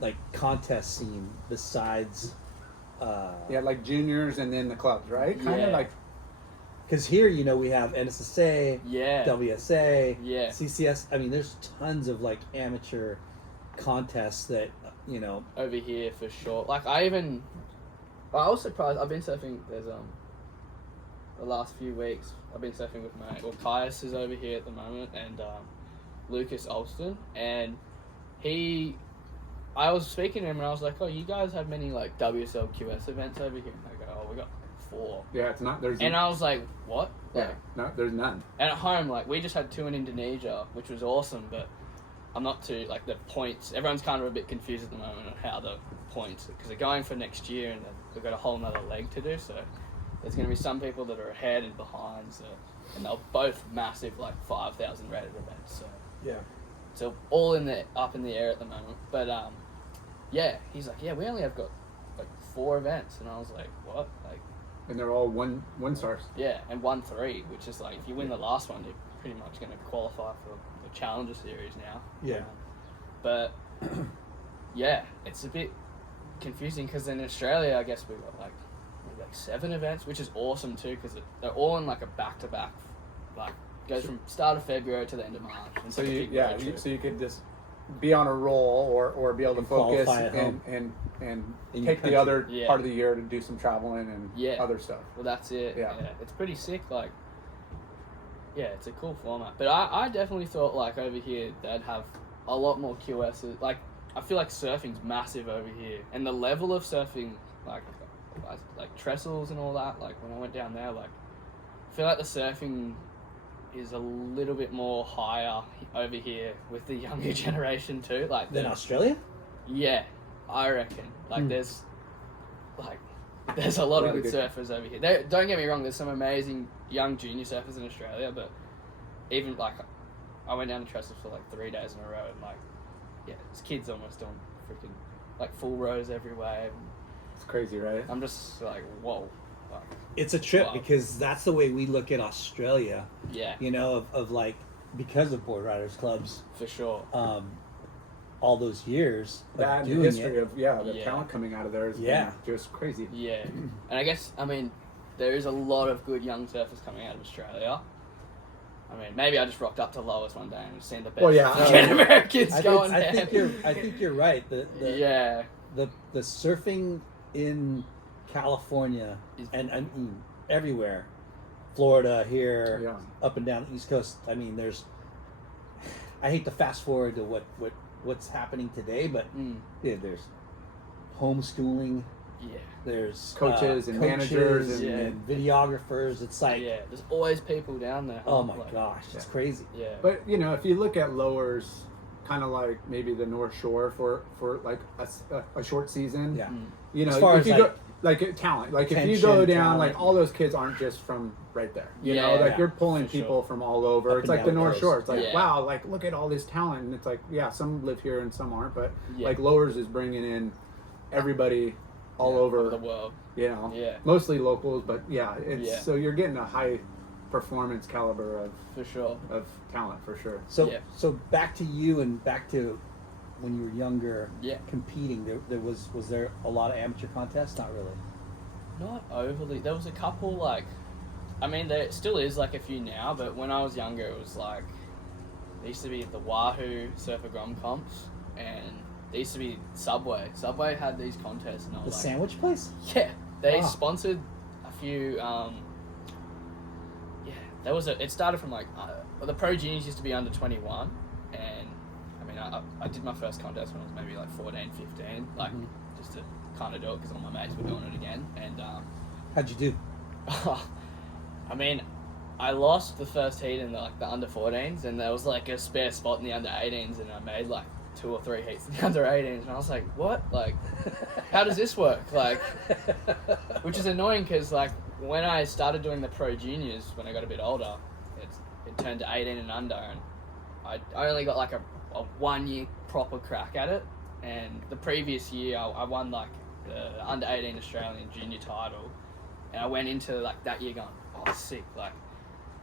like contest scene besides. Yeah, like juniors and then the clubs, right? Kind of like. Because here, you know, we have NSSA, WSA, CCS. I mean, there's tons of like amateur contests that, you know, over here for sure. Like I was surprised. I've been surfing. There's the last few weeks I've been surfing with Caius is over here at the moment, and Lucas Alston, and I was speaking to him and I was like, oh, you guys have many like WSL QS events over here? And they go, oh, we got 4. Yeah, it's not. There's. And I was like, what? Yeah, no, there's none. And at home, like we just had 2 in Indonesia, which was awesome, but I'm not too, like, the points, everyone's kind of a bit confused at the moment on how the points, because they're going for next year and they've got a whole nother leg to do, so there's going to be some people that are ahead and behind, so, and they're both massive, like 5,000 rated events, so yeah, so all up in the air at the moment. But yeah, he's like, yeah, we only have got like 4 events, and I was like, what? Like, and they're all one stars. Yeah, and 1-3, which is like, if you win the last one, you're pretty much going to qualify for the Challenger Series now. Yeah. But yeah, it's a bit confusing because in Australia, I guess we've got like 7 events, which is awesome too, because they're all in like a back-to-back, like goes from start of February to the end of March. And so so you could just be on a roll or be able to focus and take the other part of the year to do some traveling and other stuff. Well, that's it. Yeah. It's pretty sick. Like, yeah, it's a cool format. But I definitely thought like over here they'd have a lot more QSs. Like, I feel like surfing's massive over here, and the level of surfing, like trestles and all that. Like when I went down there, like I feel like the surfing is a little bit more higher over here with the younger generation too. Like than Australia? Yeah, I reckon. Like there's a lot of good surfers over here. Don't get me wrong, there's some amazing young junior surfers in Australia, but even like I went down to trestles for like 3 days in a row, and like there's kids almost doing freaking like full rows every wave. It's crazy, right? I'm just like, whoa. It's a trip because that's the way we look at Australia. Yeah. You know, of like, because of board riders clubs. For sure. All those years. That doing history of the talent coming out of there is just crazy. Yeah. And I guess, I mean, there is a lot of good young surfers coming out of Australia. I mean, maybe I just rocked up to Lois one day and seen the best Americans going down. I think you're right. The surfing in California and I mean everywhere, Florida here, up and down the East Coast. I mean, I hate to fast forward to what's happening today, but there's homeschooling. Yeah. There's coaches and managers and videographers. It's like there's always people down there. Oh my gosh, it's crazy. Yeah. But if you look at lowers, kind of like maybe the North Shore for like a short season. Yeah. As far if as you go, like talent, like if you go down, like all those kids aren't just from right there. You know, like you're pulling people from all over. It's like the North Shore. It's like wow, like look at all this talent, and it's like some live here and some aren't, but like lowers is bringing in everybody all over the world. Mostly locals, but so you're getting a high performance caliber of talent for sure. So back to you and back to when you were younger, competing. Was there a lot of amateur contests? Not really. Not overly. There was a couple there still is like a few now, but when I was younger, it was like there used to be the Wahoo Surfer Grom comps and. They used to be Subway. Subway had these contests, and I was the sandwich place. Yeah, they sponsored a few. It started from the Pro Juniors used to be under 21, and I did my first contest when I was maybe like 14, 15, just to kind of do it because all my mates were doing it again. And how'd you do? I lost the first heat in the under 14s, and there was like a spare spot in the under 18s, and I made 2 or 3 heats in the under 18s, and I was like, what? How does this work? Which is annoying because when I started doing the Pro Juniors, when I got a bit older, it turned to 18 and under, and I only got a 1 year proper crack at it, and the previous year I won the under 18 Australian junior title, and I went into that year going, oh sick,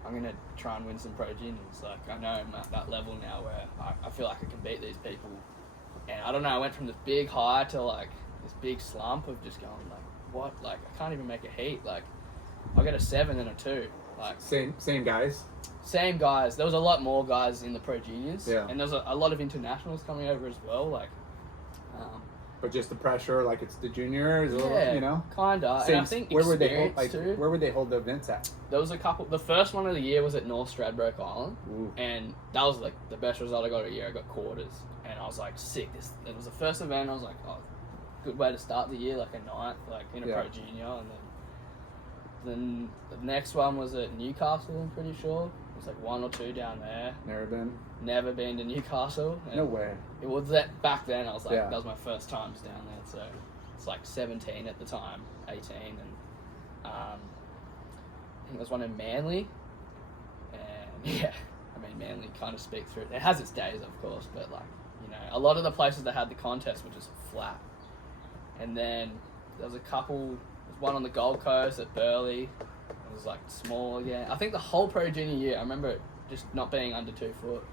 I'm going to try and win some Pro Juniors. I know I'm at that level now where I feel like I can beat these people. And I don't know, I went from this big high to this big slump of just going what? I can't even make a heat. I got a 7 and a 2. Same guys? Same guys. There was a lot more guys in the Pro Juniors. Yeah. And there was a lot of internationals coming over as well. But just the pressure, it's the juniors, kinda. Same, and I think where would they hold the events at? There was a couple. The first one of the year was at North Stradbroke Island, and that was the best result I got a year. I got quarters, and I was sick. It was the first event. I was like, oh, good way to start the year, a ninth, in a Pro Junior, and then the next one was at Newcastle. I'm pretty sure it was 1 or 2 down there. Never been to Newcastle. No way. It was that back then. I was that was my first times down there. So it's 17 at the time, 18, and I think there was one in Manly. And Manly kind of speaks through it. It has its days, of course, but a lot of the places that had the contest were just flat. And then there was a couple. There was one on the Gold Coast at Burleigh. It was small again. I think the whole Pro Junior year, I remember it just not being under 2 foot.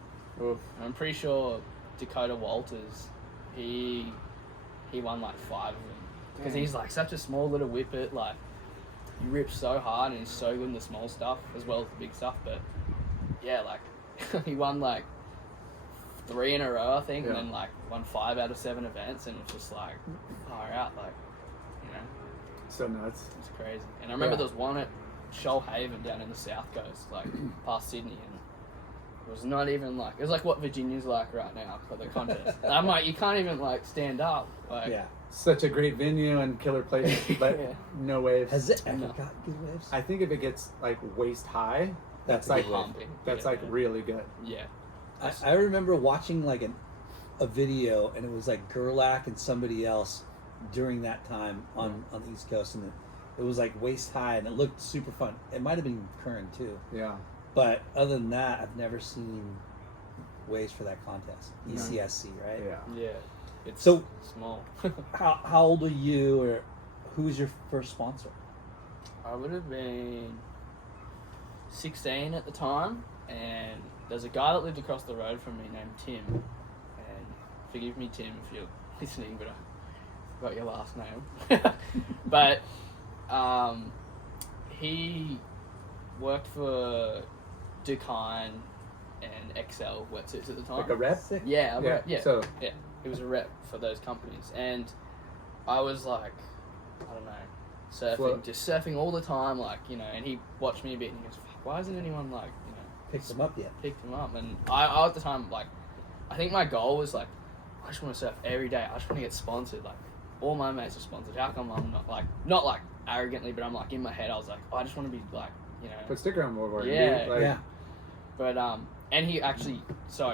Oof. I'm pretty sure Dakota Walters, he won 5 of them because he's such a small little whippet. He rips so hard and he's so good in the small stuff as well as the big stuff. But he won 3 in a row, I think, and then won 5 out of 7 events, and it was just far out, So nuts. It's crazy. And I remember there was one at Shoalhaven down in the south coast, past Sydney, and it was not even it was what Virginia's right now for the contest. I'm you can't even stand up. Such a great venue and killer place, but no waves. Has it ever got good waves? I think if it gets waist high, that's pumping. That's really good. Yeah. I remember watching a video, and it was Gerlach and somebody else during that time on the East Coast, and it was waist high, and it looked super fun. It might have been Kern too. Yeah. But other than that, I've never seen waves for that contest. ECSC, right? Yeah. It's so small. how old are you, or who was your first sponsor? I would have been 16 at the time, and there's a guy that lived across the road from me named Tim, and forgive me, Tim, if you're listening, but I got your last name. But he worked for Dukai and XL wetsuits at the time. Like a rep? Yeah, yeah. Rep, yeah. So he was a rep for those companies, and I was I don't know, surfing, just surfing all the time, like, you know, and he watched me a bit and he goes, fuck, why hasn't anyone, like, you know, Picked him up yet? picked him up? And I at the time, like, I think my goal was, like, I just want to surf every day. I just want to get sponsored. Like, all my mates are sponsored. How come I'm not like arrogantly, but I'm like, in my head, I was like, I just want to be, like, you know. Put sticker on board. Yeah. Dude. Like, Yeah. But, and he actually,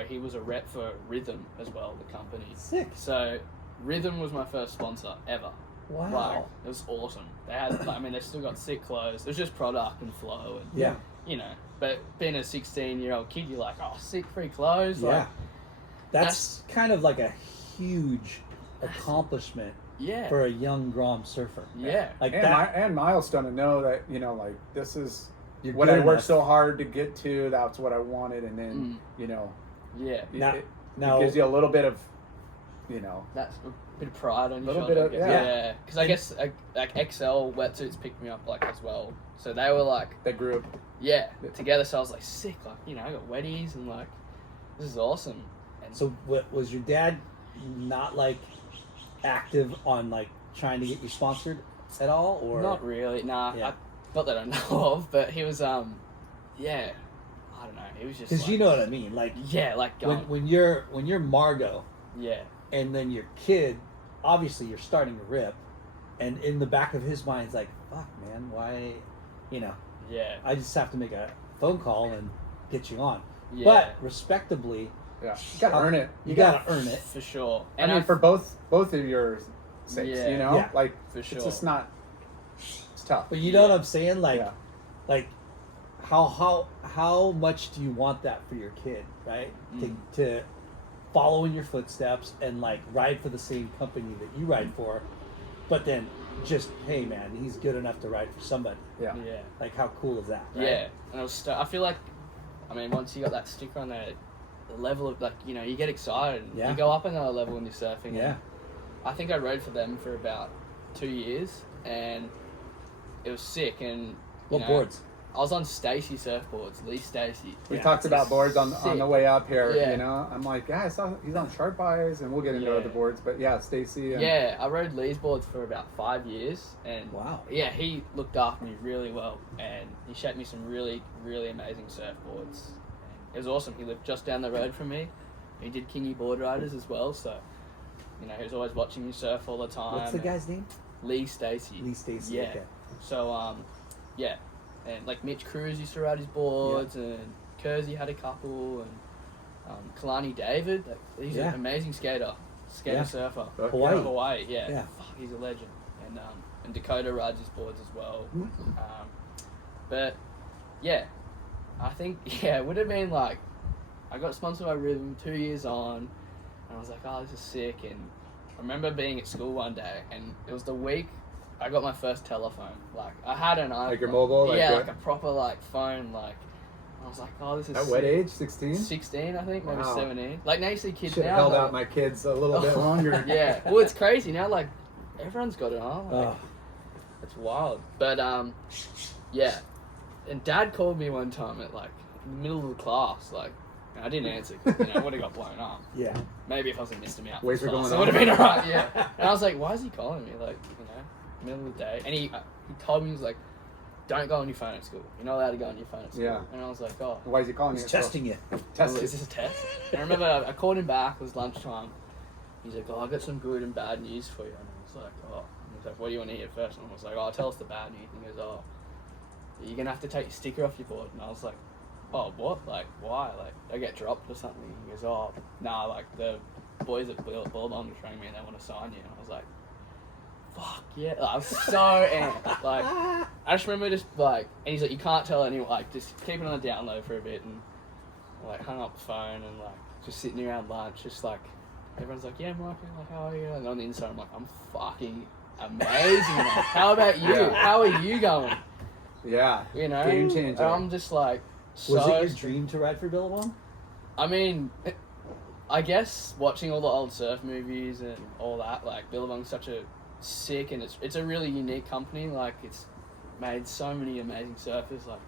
he was a rep for Rhythm as well, the company. Sick. So, Rhythm was my first sponsor ever. Wow. Like, it was awesome. They had, I mean, they still got sick clothes. It was just product and flow and, Yeah. you know. But being a 16-year-old kid, you're like, oh, sick free clothes. Yeah. Like, That's kind of like a huge accomplishment yeah. for a young Grom surfer. Yeah. Like and, that. and milestone to know that, you know, like, this is You're what good I worked enough. so hard to get to. That's what I wanted. And then, you know, Yeah. it Now, gives you a little bit of, you know. That's a bit of pride on your Little shoulder. bit of- yeah. Because I guess, like, XL wetsuits picked me up, like, as well. So they were, like, That grew up. yeah, together. So I was like, sick. Like, you know, I got wetties and, like, this is awesome. And so what, was your dad not like active on like trying to get you sponsored at all, or not really. Nah, Yeah. not that I know of, but he was, yeah, I don't know. He was just because like, you know what I mean? Like yeah, like going, when you're Margot, yeah, and then your kid, obviously you're starting to rip, and in the back of his mind, it's like, fuck, man, why, you know, yeah, I just have to make a phone call and get you on. yeah, But respectably, Yeah. You gotta earn it. You gotta earn it. for sure. I mean, for both of your sakes, Yeah. you know? Yeah. Like, For sure. it's just not, it's tough. But you know what I'm saying? Like, Yeah. like how much do you want that for your kid, right? To follow in your footsteps and like ride for the same company that you ride for, but then just, hey man, he's good enough to ride for somebody. Yeah. yeah, Like, how cool is that? Right? yeah. And I feel like, I mean, once you got that sticker on there, the level of, like, you know, you get excited. Yeah. You go up another level when you're surfing. Yeah. And I think I rode for them for about 2 years, and it was sick. And you What know, boards? I was on Stacy surfboards, Lee Stacy. We Yeah. talked about boards on Sick. the way up here, Yeah. you know? I'm like, yeah, I saw he's on Sharp Eyes, and we'll get into Yeah. other boards. But yeah, Stacy. And Yeah, I rode Lee's boards for about 5 years, and Wow. yeah, he looked after me really well, and he showed me some really, really amazing surfboards. And it was awesome. He lived just down the road from me. He did Kingy Board Riders as well, so you know, he was always watching me surf all the time. What's the guy's name? Lee Stacy. Lee Stacy. Yeah. Okay. So yeah, and like Mitch Cruz used to ride his boards, and Kersey had a couple, and Kalani David. Like, he's Yeah. an amazing skater, Yeah. surfer. Hawaii. Hawaii, yeah. Yeah. Fuck, he's a legend. And Dakota rides his boards as well. But yeah, I think it would have been like, I got sponsored by Rhythm 2 years on, and I was like, oh, this is sick. And I remember being at school one day, and it was the week I got my first telephone. Like, I had an iPhone. Like your mobile? Like yeah, what? like a proper like phone. Like, I was like, oh, this is At sick. what age? 16? 16, I think, maybe Wow. 17. Like, now you see kids Should have now. held they're- out my kids a little bit longer. Yeah, well, it's crazy now. Like, everyone's got it on. Like, Oh. it's wild. But yeah. And Dad called me one time at like in the middle of the class. Like, and I didn't answer because, you know, I would have got blown up. Yeah. Maybe if I was a missed him out. Waves were class, going it would have on. been alright. Yeah. And I was like, why is he calling me? Like, you know, middle of the day. And he told me, he was like, don't go on your phone at school. You're not allowed to go on your phone at school. Yeah. And I was like, oh. Why is he calling He's you? testing you. Test Is this a test? And I remember I called him back. It was lunchtime. He's like, oh, I got some good and bad news for you. And I was like, oh. And he's like, what do you want to hear first? And I was like, oh, tell us the bad news. And he goes, oh, you're going to have to take your sticker off your board. And I was like, oh, what? Like, why? Like, I get dropped or something? He goes, oh, nah, like, the boys at Billabong are showing me and they want to sign you. And I was like, fuck yeah. Like, I was so amped. Like, I just remember just, like, and he's like, you can't tell anyone, like, just keep it on the down low for a bit. And, like, hung up the phone and, like, just sitting around lunch, just, like, everyone's like, yeah, Micah, like, how are you? And on the inside, I'm like, I'm fucking amazing, man. How about you? Yeah. How are you going? Yeah. You know? Game changer. And I'm just, like, so... Was it your dream to ride for Billabong? I mean, I guess watching all the old surf movies and all that, like, Billabong's such a sick, and it's a really unique company. Like, it's made so many amazing surfers. Like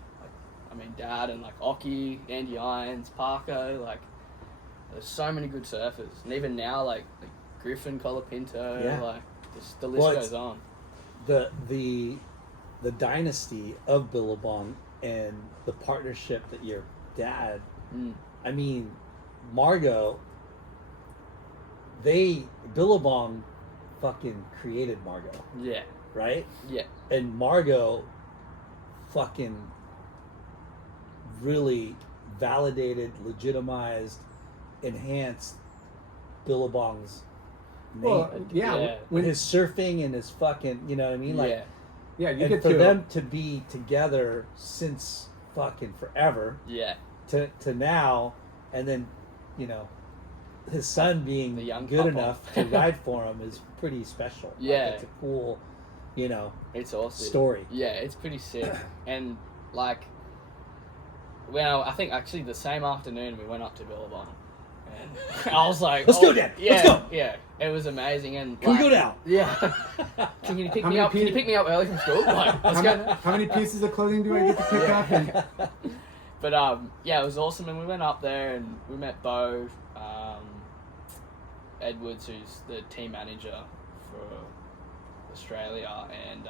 I mean, Dad and, like, Oki, Andy Irons, Parko, like, there's so many good surfers. And even now, like Griffin, Colapinto, Yeah. like, just the list Well, goes on. the dynasty of Billabong and the partnership that your dad, I mean, Margot, Billabong fucking created Margot. Yeah. Right? Yeah. And Margot fucking really validated, legitimized, enhanced Billabong's name. Well, With his surfing and his fucking, you know what I mean? Like, you and get for to them to be together since fucking forever. Yeah. To now, and then, you know, his son being The young good couple. enough to ride for him is pretty special. Like, Yeah. it's a cool, you know, It's awesome. story. Yeah, it's pretty sick. And like, well, I think actually the same afternoon we went up to Billabong, and I was like, Let's go, Dad. Yeah, Let's go. Yeah, it was amazing. And Can like, we go down? Yeah. Can you pick How me many up? Can you pick me up early from school? Like, let's go. how many pieces of clothing do I get to pick up? And But yeah, it was awesome, and we went up there and we met Bo Edwards, who's the team manager for Australia, and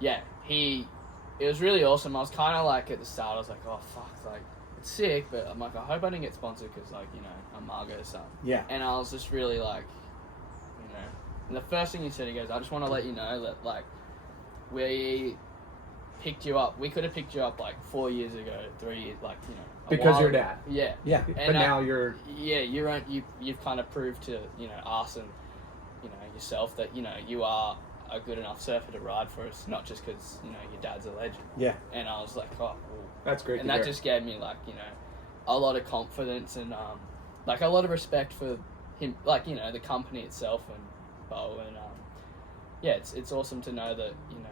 yeah, it was really awesome. I was kind of like at the start, I was like, oh fuck, like it's sick, but I'm like, I hope I didn't get sponsored because like, you know, I'm Margot's son. Yeah. And I was just really like, you know, and the first thing he said, he goes, I just want to let you know that like we picked you up. We could have picked you up like 4 years ago, 3 years, like, you know, because your dad. Yeah. Yeah. But now you're. Yeah, you've kind of proved to, you know, us and, you know, yourself that, you know, you are a good enough surfer to ride for us, not just because, you know, your dad's a legend. Yeah. And I was like, oh, cool. That's great. And that just gave me like, you know, a lot of confidence and like a lot of respect for him, like, you know, the company itself and Bo, and yeah, it's awesome to know that, you know,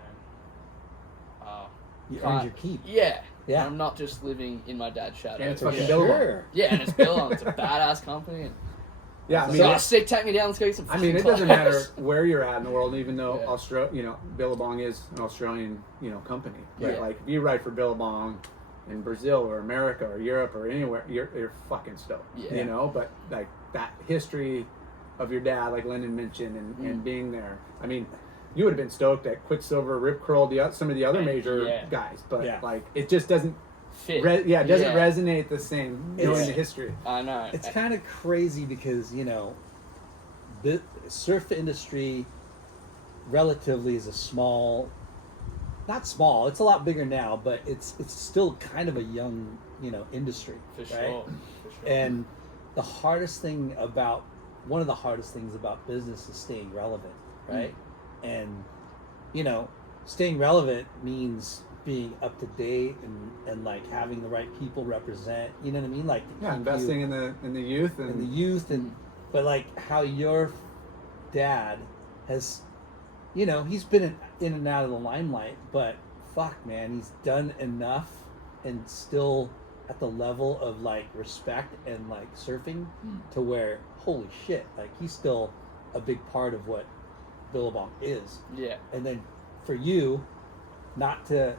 You earned your keep. Yeah. Yeah. I'm not just living in my dad's shadow. And it's For fucking sure. Billabong. Yeah, and it's Billabong. It's a badass company. And Yeah, I mean, so sick. Take me down. Let's go get some. I mean, it fucking doesn't matter clothes. where you're at in the world, even though Yeah. you know, Billabong is an Australian, you know, company. But Yeah. like, if you ride for Billabong in Brazil or America or Europe or anywhere, you're fucking stoked. Yeah. You know, but like that history of your dad, like Lyndon mentioned, and being there. I mean, you would have been stoked at Quicksilver, Rip Curl, some of the other major guys, but like it just doesn't fit. it doesn't resonate the same knowing the history. I know. It's kind of crazy because, you know, the surf industry relatively is a small, not small, it's a lot bigger now, but it's still kind of a young, you know, industry. For right? sure. For sure. And one of the hardest things about business is staying relevant, right? And, you know, staying relevant means being up to date and like having the right people represent, you know what I mean? Like Investing in the youth and but like how your dad has, you know, he's been in and out of the limelight, but fuck, man, he's done enough and still at the level of like respect and like surfing to where, holy shit, like he's still a big part of what Billabong is. Yeah. And then for you not to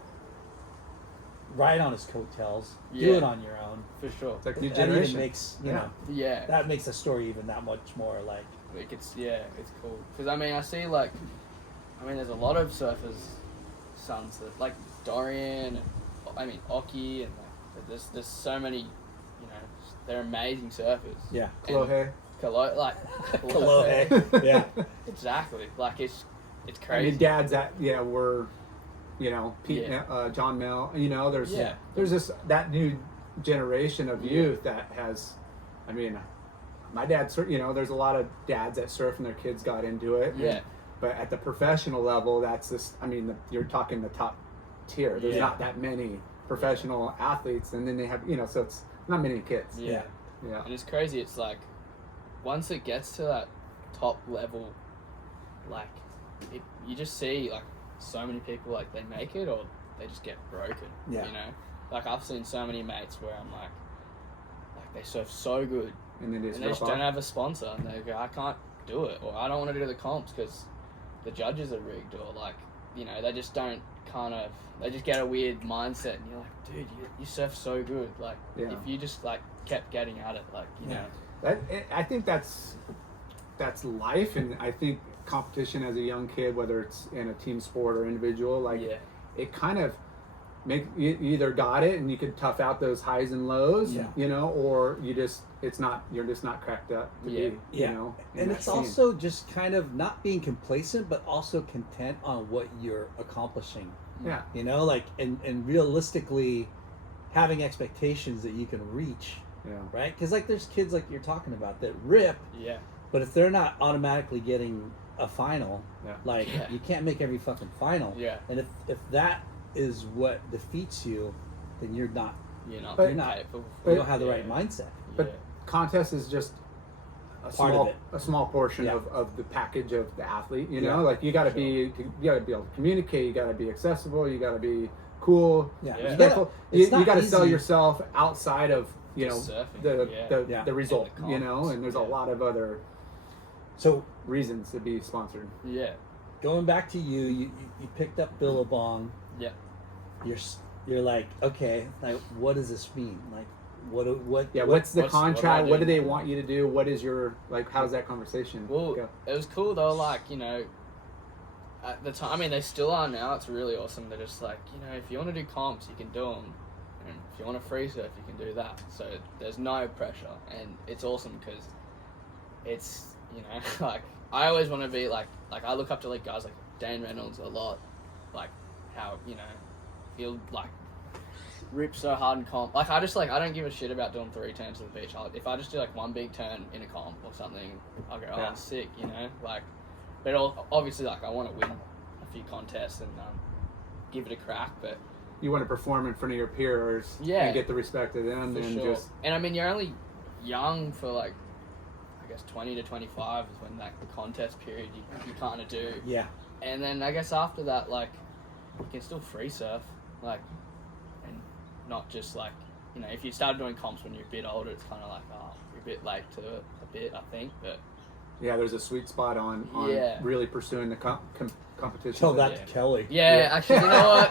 ride on his coattails, do it on your own. For sure. It's like new That even generation. makes, you know, Yeah. that makes the story even that much more like. Like it's cool. Because I mean, I see like, there's a lot of surfers' sons that like Dorian and Oki and like there's so many, you know, they're amazing surfers. Yeah. Kolohe. Kolohe. Yeah. Exactly. Like it's I crazy. mean, dads that were, you know, Pete, John Mel. You know, there's this that new generation of youth that has. I mean, my dad, you know, there's a lot of dads that surf and their kids got into it. Yeah. But at the professional level, that's just. I mean, you're talking the top tier. There's not that many professional athletes, and then they have, you know, so it's not many kids. Yeah. Yeah. And it's crazy. It's like once it gets to that top level, like you just see like so many people like they make it or they just get broken. Yeah. You know, like I've seen so many mates where I'm like they surf so good And then and they just don't have a sponsor and they go, I can't do it, or I don't want to do the comps because the judges are rigged, or like, you know, they just don't they just get a weird mindset and you're like, dude, you surf so good, like if you just like kept getting at it, like, you know. I think that's life, and I think competition as a young kid, whether it's in a team sport or individual, like it kind of you either got it and you could tough out those highs and lows, you know, or you're just not cracked up to be, you know. And it's also just kind of not being complacent, but also content on what you're accomplishing. Yeah. You know, like, and realistically having expectations that you can reach. Yeah. Right? Because, like, there's kids like you're talking about that rip. Yeah. But if they're not automatically getting a final, like, you can't make every fucking final. Yeah. And if that is what defeats you, then you're not you don't have the right mindset. But contest is just a small portion of the package of the athlete, you know. Like, you got to be able to communicate, you got to be accessible, you got to be cool, respectful. You got to sell yourself outside of, you know, the result, you know. And there's a lot of other reasons to be sponsored. Going back to you picked up Billabong. You're like, okay, like, what does this mean? Like, what's the contract? What do they want you to do? What is your, like, how's that conversation go? It was cool though, like, you know, at the time, I mean, they still are now. It's really awesome. They're just like, you know, if you want to do comps, you can do them, and if you want to free surf, you can do that. So there's no pressure, and it's awesome because it's, you know, like, I always want to be like I look up to, like, guys like Dan Reynolds a lot, like how, you know, he'll, like, rip so hard in comp. Like, I don't give a shit about doing 3 turns to the beach. If I just do, like, 1 big turn in a comp or something, I'll go, oh, sick, you know? Like, but obviously, like, I want to win a few contests and give it a crack, but... You want to perform in front of your peers and get the respect of them. And, I mean, you're only young for, like, I guess 20 to 25 is when, like, the contest period you kind of do. Yeah. And then, I guess after that, like, you can still free surf, like, and not just, like, you know, if you started doing comps when you're a bit older, it's kind of like, oh, you're a bit late to it, a bit, I think, but... Yeah, there's a sweet spot on really pursuing the competition. Tell that to Kelly. Yeah, actually, you know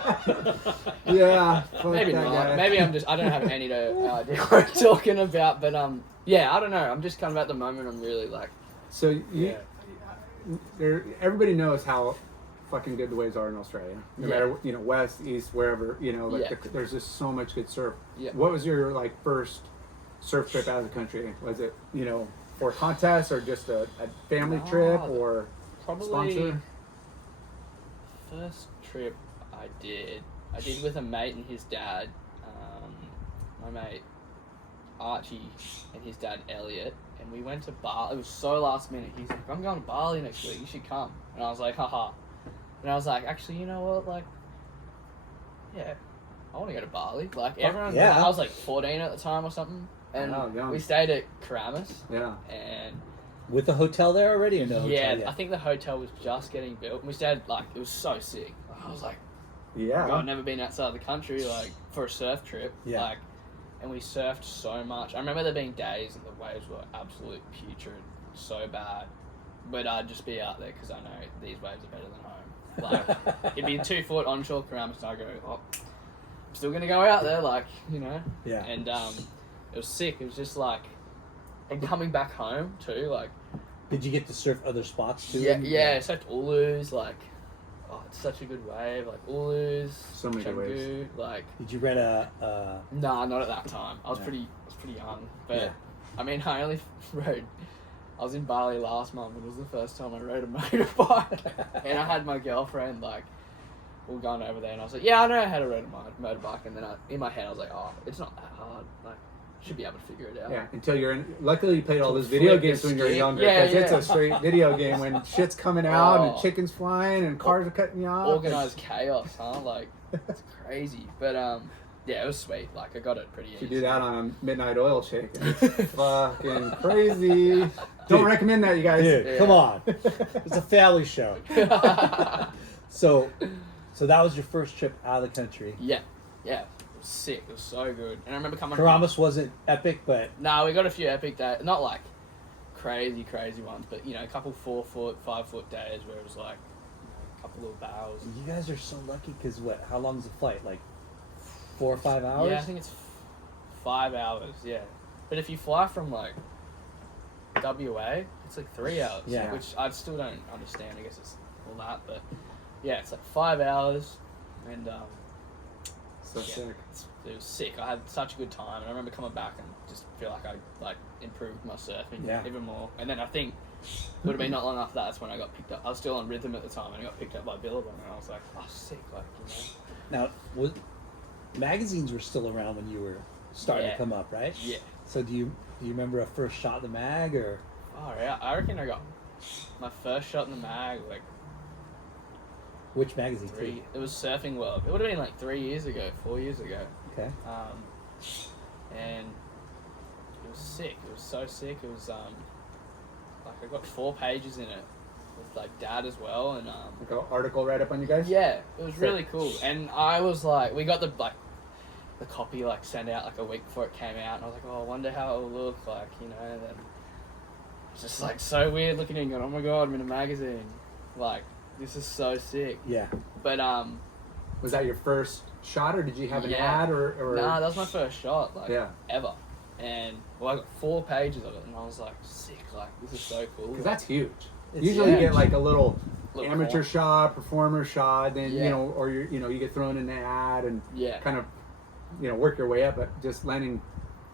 what? Maybe not. Guy. Maybe I don't have any idea what I'm talking about, but, yeah, I don't know. I'm just kind of at the moment, I'm really, like... So, everybody knows how fucking good the waves are in Australia. No matter, you know, west, east, wherever, you know, like there's just so much good surf. Yeah. What was your, like, first surf trip out of the country? Was it, you know, for a contest or just a family trip or probably sponsor? First trip I did with a mate and his dad. My mate Archie and his dad Elliot, and we went to Bali. It was so last minute. He's like, I'm going to Bali next week, you should come. And I was like, haha. And I was like, actually, you know what, like, yeah, I want to go to Bali. Like, everyone, I was like 14 at the time or something. And we stayed at Karamis. Yeah. And... With the hotel there already or no? Yeah, I think the hotel was just getting built. And we stayed, like, it was so sick. I was like, I've never been outside the country, like, for a surf trip. Yeah. Like, and we surfed so much. I remember there being days and the waves were absolute putrid, so bad. But I'd just be out there because I know these waves are better than home. Like, it'd be 2 foot onshore Karamis, and I go, oh, I'm still going to go out there, like, you know? Yeah. And it was sick. It was just like, and coming back home too, like. Did you get to surf other spots too? Yeah, surfed Ulus, like, oh, it's such a good wave, like Ulus, so many good waves. Like. Did you rent a? Nah, not at that time. I was pretty young, but I mean, I only rode. I was in Bali last month, and it was the first time I rode a motorbike, and I had my girlfriend, like, we were going over there, and I was like, yeah, I know how to ride a motorbike, and then in my head I was like, oh, it's not that hard, like, should be able to figure it out. Yeah, until you're in. Luckily, you played all those video games when you were younger. Because it's a straight video game when shit's coming out and chickens flying and cars are cutting you off. Organized chaos, huh? Like, it's crazy. But yeah, it was sweet. Like, I got it pretty easy. You do that on a midnight oil shake. It's fucking crazy. Don't recommend that, you guys. Dude, come on. It's a family show. So that was your first trip out of the country. Yeah. It was sick. It was so good. And I remember coming Karamis wasn't epic, but... No, we got a few epic days. Not like crazy ones, but, you know, a couple 4 foot, 5 foot days where it was like, you know, a couple little barrels. You guys are so lucky because how long's the flight? Like 4 or 5 hours? Yeah, I think it's 5 hours, yeah. But if you fly from, like, WA, it's like 3 hours. Yeah. Which I still don't understand. I guess it's all that, but yeah, it's like 5 hours, and So sick. it was sick. I had such a good time, and I remember coming back and just feel like I improved my surfing even more. And then I think it would have been not long after that. That's when I got picked up. I was still on rhythm at the time, and I got picked up by Billabong, and I was like, oh, sick, like, you know. Now, magazines were still around when you were starting to come up, right? Yeah. So do you remember a first shot in the mag, or? Oh yeah, I reckon I got my first shot in the mag like Which magazine? It was Surfing World. It would have been like 4 years ago. Okay. And it was sick. It was so sick. It was like I got 4 pages in it with like Dad as well, and Like an article right up on you guys. yeah, it was really cool. And I was like, we got the copy like sent out like a week before it came out, and I was like, oh, I wonder how it will look like, you know. And then it's just like so weird looking at it and going, oh my god, I'm in a magazine, like. This is so sick. Yeah. But was that your first shot, or did you have an ad, or? Nah, that was my first shot, like ever. And well, I got 4 pages of it, and I was like, sick, like this is so cool. Because that's huge. It's Usually you huge. get like a little amateur corner. shot, performer shot, then you know, or you get thrown in the ad and kind of work your way up, but just landing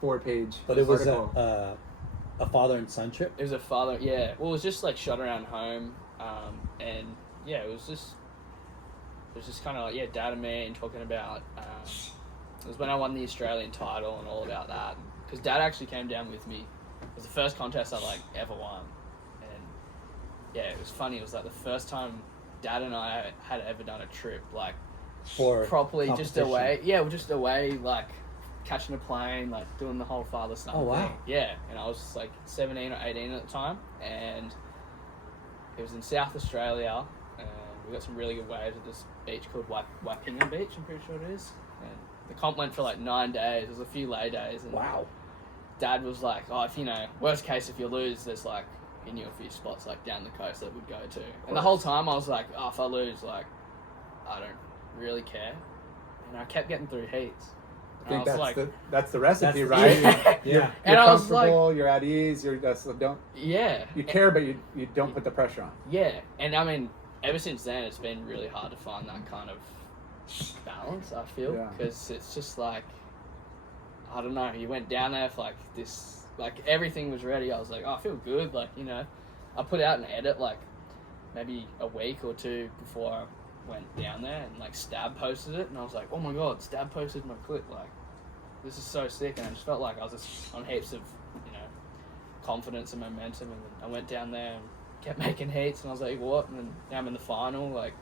4-page. But it was article. a father and son trip. It was a father, yeah. Well, it was just like shot around home, and yeah, it was just kind of like Dad and me and talking about. It was when I won the Australian title and all about that, because Dad actually came down with me. It was the first contest I like ever won, and yeah, it was funny. It was like the first time Dad and I had ever done a trip like For properly, just away. Yeah, we're just away, like catching a plane, like doing the whole father son. Oh, wow. thing. Yeah, and I was like 17 or 18 at the time, and it was in South Australia, and we got some really good waves at this beach called Waipinga Beach, I'm pretty sure it is. And the comp went for like 9 days. There was a few lay days. And Wow. Dad was like, oh, if worst case, if you lose, there's like, he knew a few spots like down the coast that we'd go to. And the whole time I was like, oh, if I lose, like, I don't really care. And I kept getting through heats. I think was like, that's the recipe, That's right? yeah. You're And I was like, comfortable, you're at ease, you care, but you don't put the pressure on. Yeah, and I mean, ever since then, it's been really hard to find that kind of balance, I feel, because it's just like, I don't know, you went down there for like this, like everything was ready. I was like, oh, I feel good, like, I put out an edit like maybe a week or 2 before I went down there, and like Stab posted it, and I was like, oh my god, Stab posted my clip, like this is so sick. And I just felt like I was just on heaps of confidence and momentum, and then I went down there and kept making heats, and I was like, what? And then now I'm in the final. Like,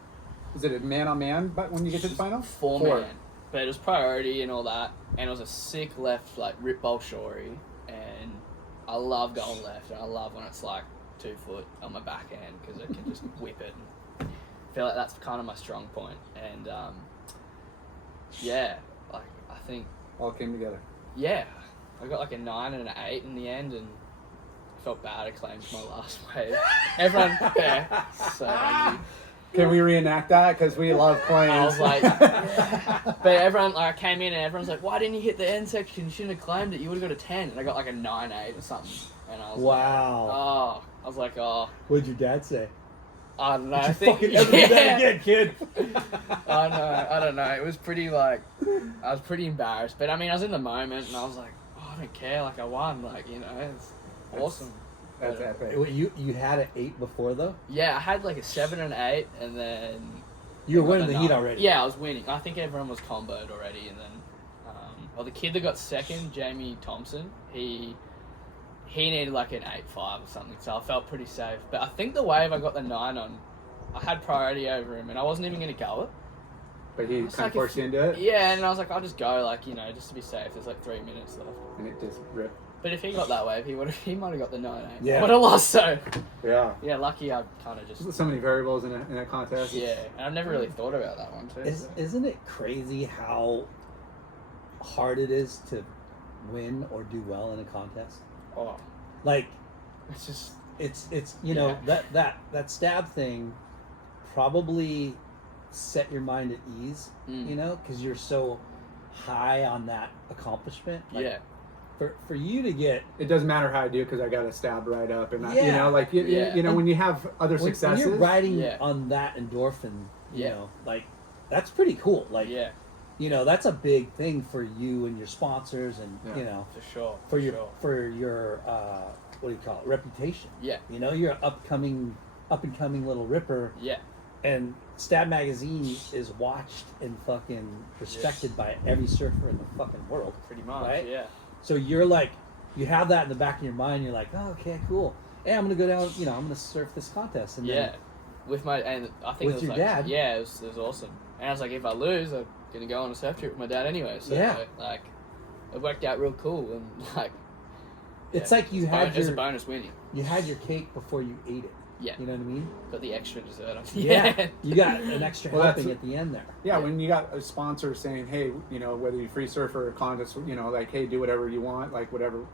is it a man-on-man but when you get to the final? 4 man, but it was priority and all that, and it was a sick left, like rip bowl shory, and I love going left, and I love when it's like 2 foot on my backhand, because it can just whip it, and I feel like that's kind of my strong point. And like I think all came together. Yeah, I got like a 9 and an 8 in the end, and I felt bad I claimed my last wave. Everyone, so can we reenact that? Because we love claims. I was like, but everyone, like, I came in and everyone's like, why didn't you hit the end section? You shouldn't have claimed it. You would have got a 10. And I got like a 9-8 or something. And I was like, oh. What did your dad say? I don't know. Did I you think fucking ever do that again, kid? I don't know. It was pretty I was pretty embarrassed. But I mean, I was in the moment, and I was like, oh, I don't care. Like, I won. Like, it's awesome. That's epic. Wait, you had an 8 before though? Yeah, I had like a 7 and 8, and then you were winning the heat already. Yeah, I was winning. I think everyone was comboed already, and then the kid that got second, Jamie Thompson, he needed like an 8.5 or something, so I felt pretty safe. But I think the wave I got the 9 on, I had priority over him, and I wasn't even going to go it. But he kind of forced you into it? Yeah, and I was like, I'll just go, like, just to be safe. There's like 3 minutes left. And it just ripped. But if he got that wave, he might have got the 9-8. Yeah. I would have lost, so. Yeah. Yeah, lucky I kind of just. So many variables in a contest. Yeah, and I've never really thought about that one too. Isn't it crazy how hard it is to win or do well in a contest? Oh. Like, It's just. it's that Stab thing probably set your mind at ease, because you're so high on that accomplishment. Like, Yeah. for you to get It doesn't matter how I do because I got a stab right up, and Yeah. you know, like you know, when you have other when successes, you're riding Yeah. on that endorphin, you Yeah. know, like that's pretty cool. Like, Yeah, you know, that's a big thing for you and your sponsors, and Yeah. you know, for sure. for your what do you call it, reputation. Yeah, You know, you're an up and coming little ripper, yeah, and Stab Magazine is watched and fucking respected by every surfer in the fucking world. pretty much. Right? Yeah, So you're like, you have that in the back of your mind. You're like, oh, okay, cool. Hey, I'm gonna go down. You know, I'm gonna surf this contest. And yeah. then, With my and I think With it was your like, dad? Yeah, it was awesome. And I was like, if I lose, I'm gonna go on a surf trip with my dad anyway. So Yeah. like, it worked out real cool and like. it's yeah, like you it's had it's a your bonus winning. you had your cake before you ate it. Yeah, You know what I mean? got the extra dessert. Yeah. You got an extra Well, helping that's- at the end there. yeah, when you got a sponsor saying, hey, you know, whether you free surf or a contest, you know, like, hey, do whatever you want, like whatever,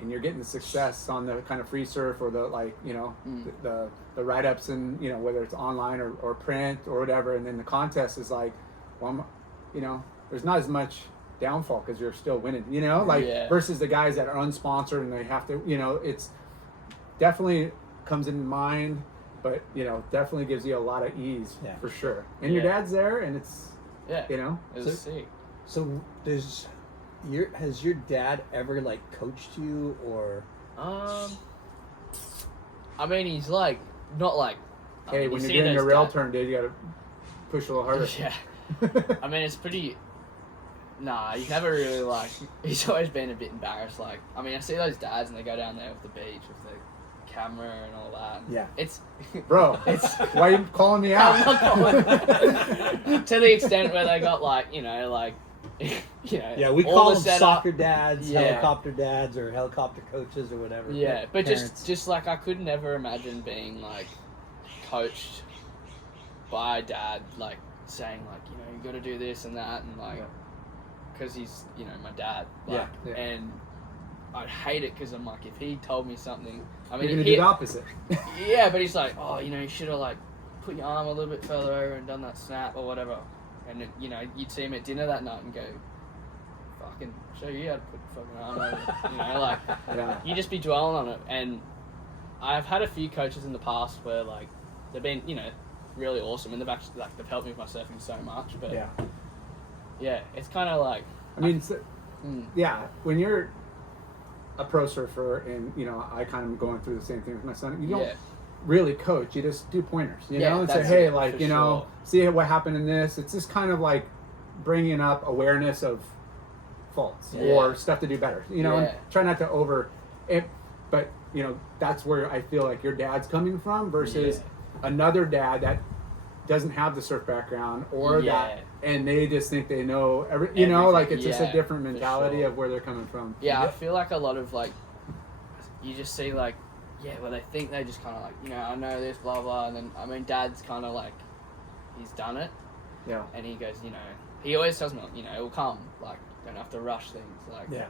and you're getting the success on the kind of free surf or the like, you know, the write ups and you know whether it's online or print or whatever, and then the contest is like, well, you know, there's not as much downfall because you're still winning, you know, like Yeah. versus the guys that are unsponsored and they have to, you know, it's definitely comes in mind, but you know, definitely gives you a lot of ease Yeah. for sure. And your Yeah. dad's there, and it's Yeah, you know, it was sick. So has your dad ever like coached you or? I mean, he's like not like. I hey, mean, when you you're see getting your those rail dad- turn, dude, you gotta push a little harder. Yeah, I mean, it's pretty. Nah, he's never really like. He's always been a bit embarrassed. Like, I mean, I see those dads and they go down there with the beach with the camera and all that. Yeah. It's. Bro, It's. why are you calling me I'm out? not going to the extent where they got like you know like. Yeah, we all call the them setup. soccer dads, Yeah. helicopter dads, or helicopter coaches, or whatever. Yeah, but Parents. just like I could never imagine being like coached by dad, like saying like you know you got to do this and that and like because he's you know my dad. Like, Yeah. and I'd hate it because I'm like if he told me something, I You're mean gonna he, do the opposite. yeah, but he's like oh you know you should have like put your arm a little bit further over and done that snap or whatever, and you know you'd see him at dinner that night and go. Fucking show you how to put the fucking arm over. You know, like Yeah. you just be dwelling on it. And I've had a few coaches in the past where like they've been, you know, really awesome and they've actually like they've helped me with my surfing so much. But yeah, it's kind of like I mean, mm, yeah, when you're a pro surfer and you know, I kind of going through the same thing with my son. You don't yeah, really coach. You just do pointers, you Yeah, know, and say, that's hey, it, like for you know, sure. see what happened in this. It's just kind of like bringing up awareness of faults Yeah. or stuff to do better. You know, and Yeah. try not to over it. But you know, that's where I feel like your dad's coming from versus another dad that doesn't have the surf background or Yeah. that, and they just think they know you know, Everything, like it's just a yeah, different for mentality sure. of where they're coming from. yeah. I feel like a lot of like you just see like well they think they just kind of like you know I know this blah blah and then I mean dad's kind of like he's done it Yeah. and he goes you know he always tells me you know it will come like don't have to rush things like Yeah.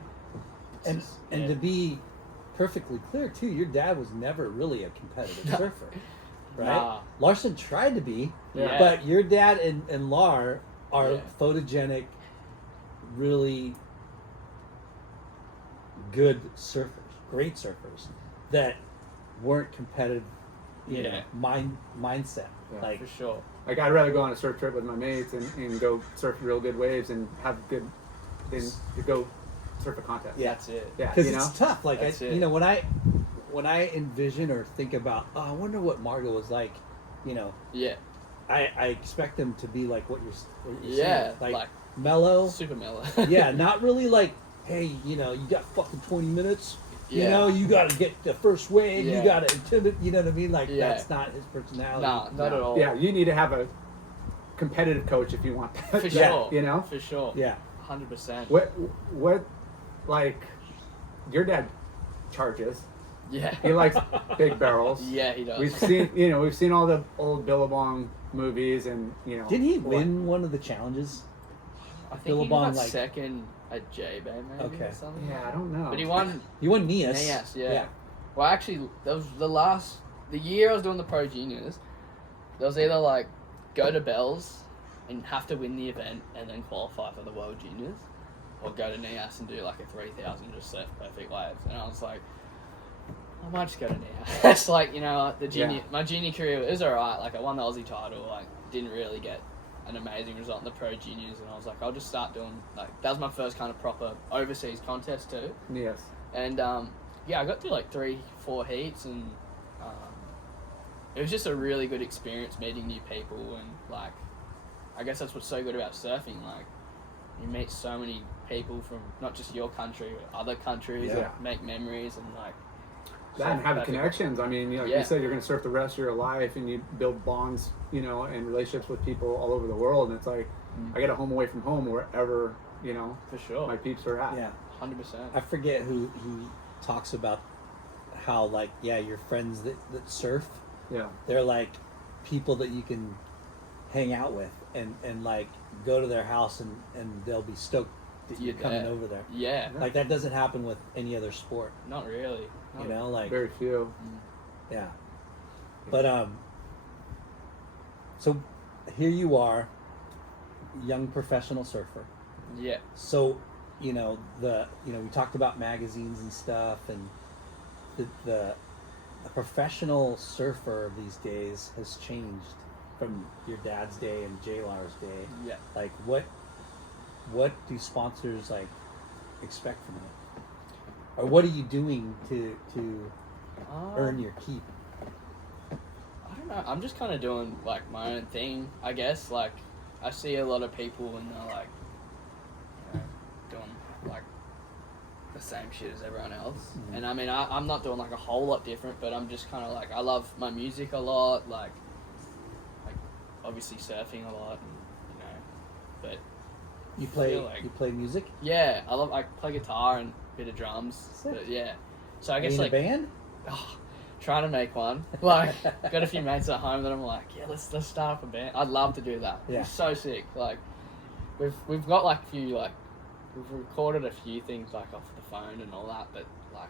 it's And just- and yeah. to be perfectly clear too, your dad was never really a competitive surfer, right? Nah. Larson tried to be, Yeah. but your dad and Lar are Yeah. photogenic, really good surfers, great surfers that weren't competitive, you Yeah. know, mindset. Yeah, like for sure. Like I'd rather go on a surf trip with my mates and go surf real good waves and have good than to go surf a contest. Yeah. That's it. Yeah, because you know. it's tough. Like That's it. you know, when I envision or think about, oh, I wonder what Margot was like, you know, Yeah. I expect them to be like what you're Yeah, saying. like mellow. super mellow. Yeah, not really like, hey, you know, you got fucking 20 minutes. You Yeah. know, you got to get the first wave. Yeah. You got to intimidate. You know what I mean? Like Yeah. that's not his personality. Nah, not at all. Yeah, you need to have a competitive coach if you want that. For Yeah, sure. you know? For sure. Yeah. 100%. What like your dad charges. Yeah. He likes big barrels. Yeah, he does. We've seen all the old Billabong movies and you know. Didn't he win one of the challenges? I think he Billabong, got like- second at J-Bay maybe Okay. or something. Yeah, I don't know. But he won You won Nias. NAS, yeah. Well, actually, that was the year I was doing the Pro Juniors. There was either like go to Bells and have to win the event and then qualify for the World Juniors, or go to Nias and do like a 3,000 just surf perfect waves. And I was like, I might just go to Nias. Like, you know, my junior career was alright. Like, I won the Aussie title. Like, didn't really get an amazing result in the pro juniors, and I was like, I'll just start doing, like, that was my first kind of proper overseas contest too. Yes. And I got through like 3-4 heats, and it was just a really good experience meeting new people. And like, I guess that's what's so good about surfing. Like, you meet so many people from not just your country, but other countries, and make memories, and like that, and have connections. I mean, you know, you said you're going to surf the rest of your life, and you build bonds, you know, and relationships with people all over the world. And it's like, I get a home away from home wherever, you know, for sure, my peeps are at. Yeah, 100%. I forget who talks about how, like, your friends that surf, they're like people that you can hang out with and like go to their house and they'll be stoked that you're coming over there. Yeah. Like, that doesn't happen with any other sport. Not really. You know, like, very few. Yeah. But so here you are, young professional surfer. Yeah. So, you know, we talked about magazines and stuff, and the professional surfer these days has changed from your dad's day and J-Lar's day. Yeah. Like, what do sponsors like expect from you? Or what are you doing to earn your keep? I don't know. I'm just kind of doing like my own thing, I guess. Like, I see a lot of people and they're like, you know, doing like the same shit as everyone else. Mm-hmm. And I mean, I'm not doing like a whole lot different, but I'm just kind of like, I love my music a lot, like obviously surfing a lot, and, you know, but you play music? Yeah, I play guitar and a bit of drums. Sick. But yeah, so I guess in like a band. Trying to make one. Like, got a few mates at home that I'm like, let's start up a band. I'd love to do that. Yeah. It's so sick. Like, we've got like a few, like, we've recorded a few things like off the phone and all that, but like,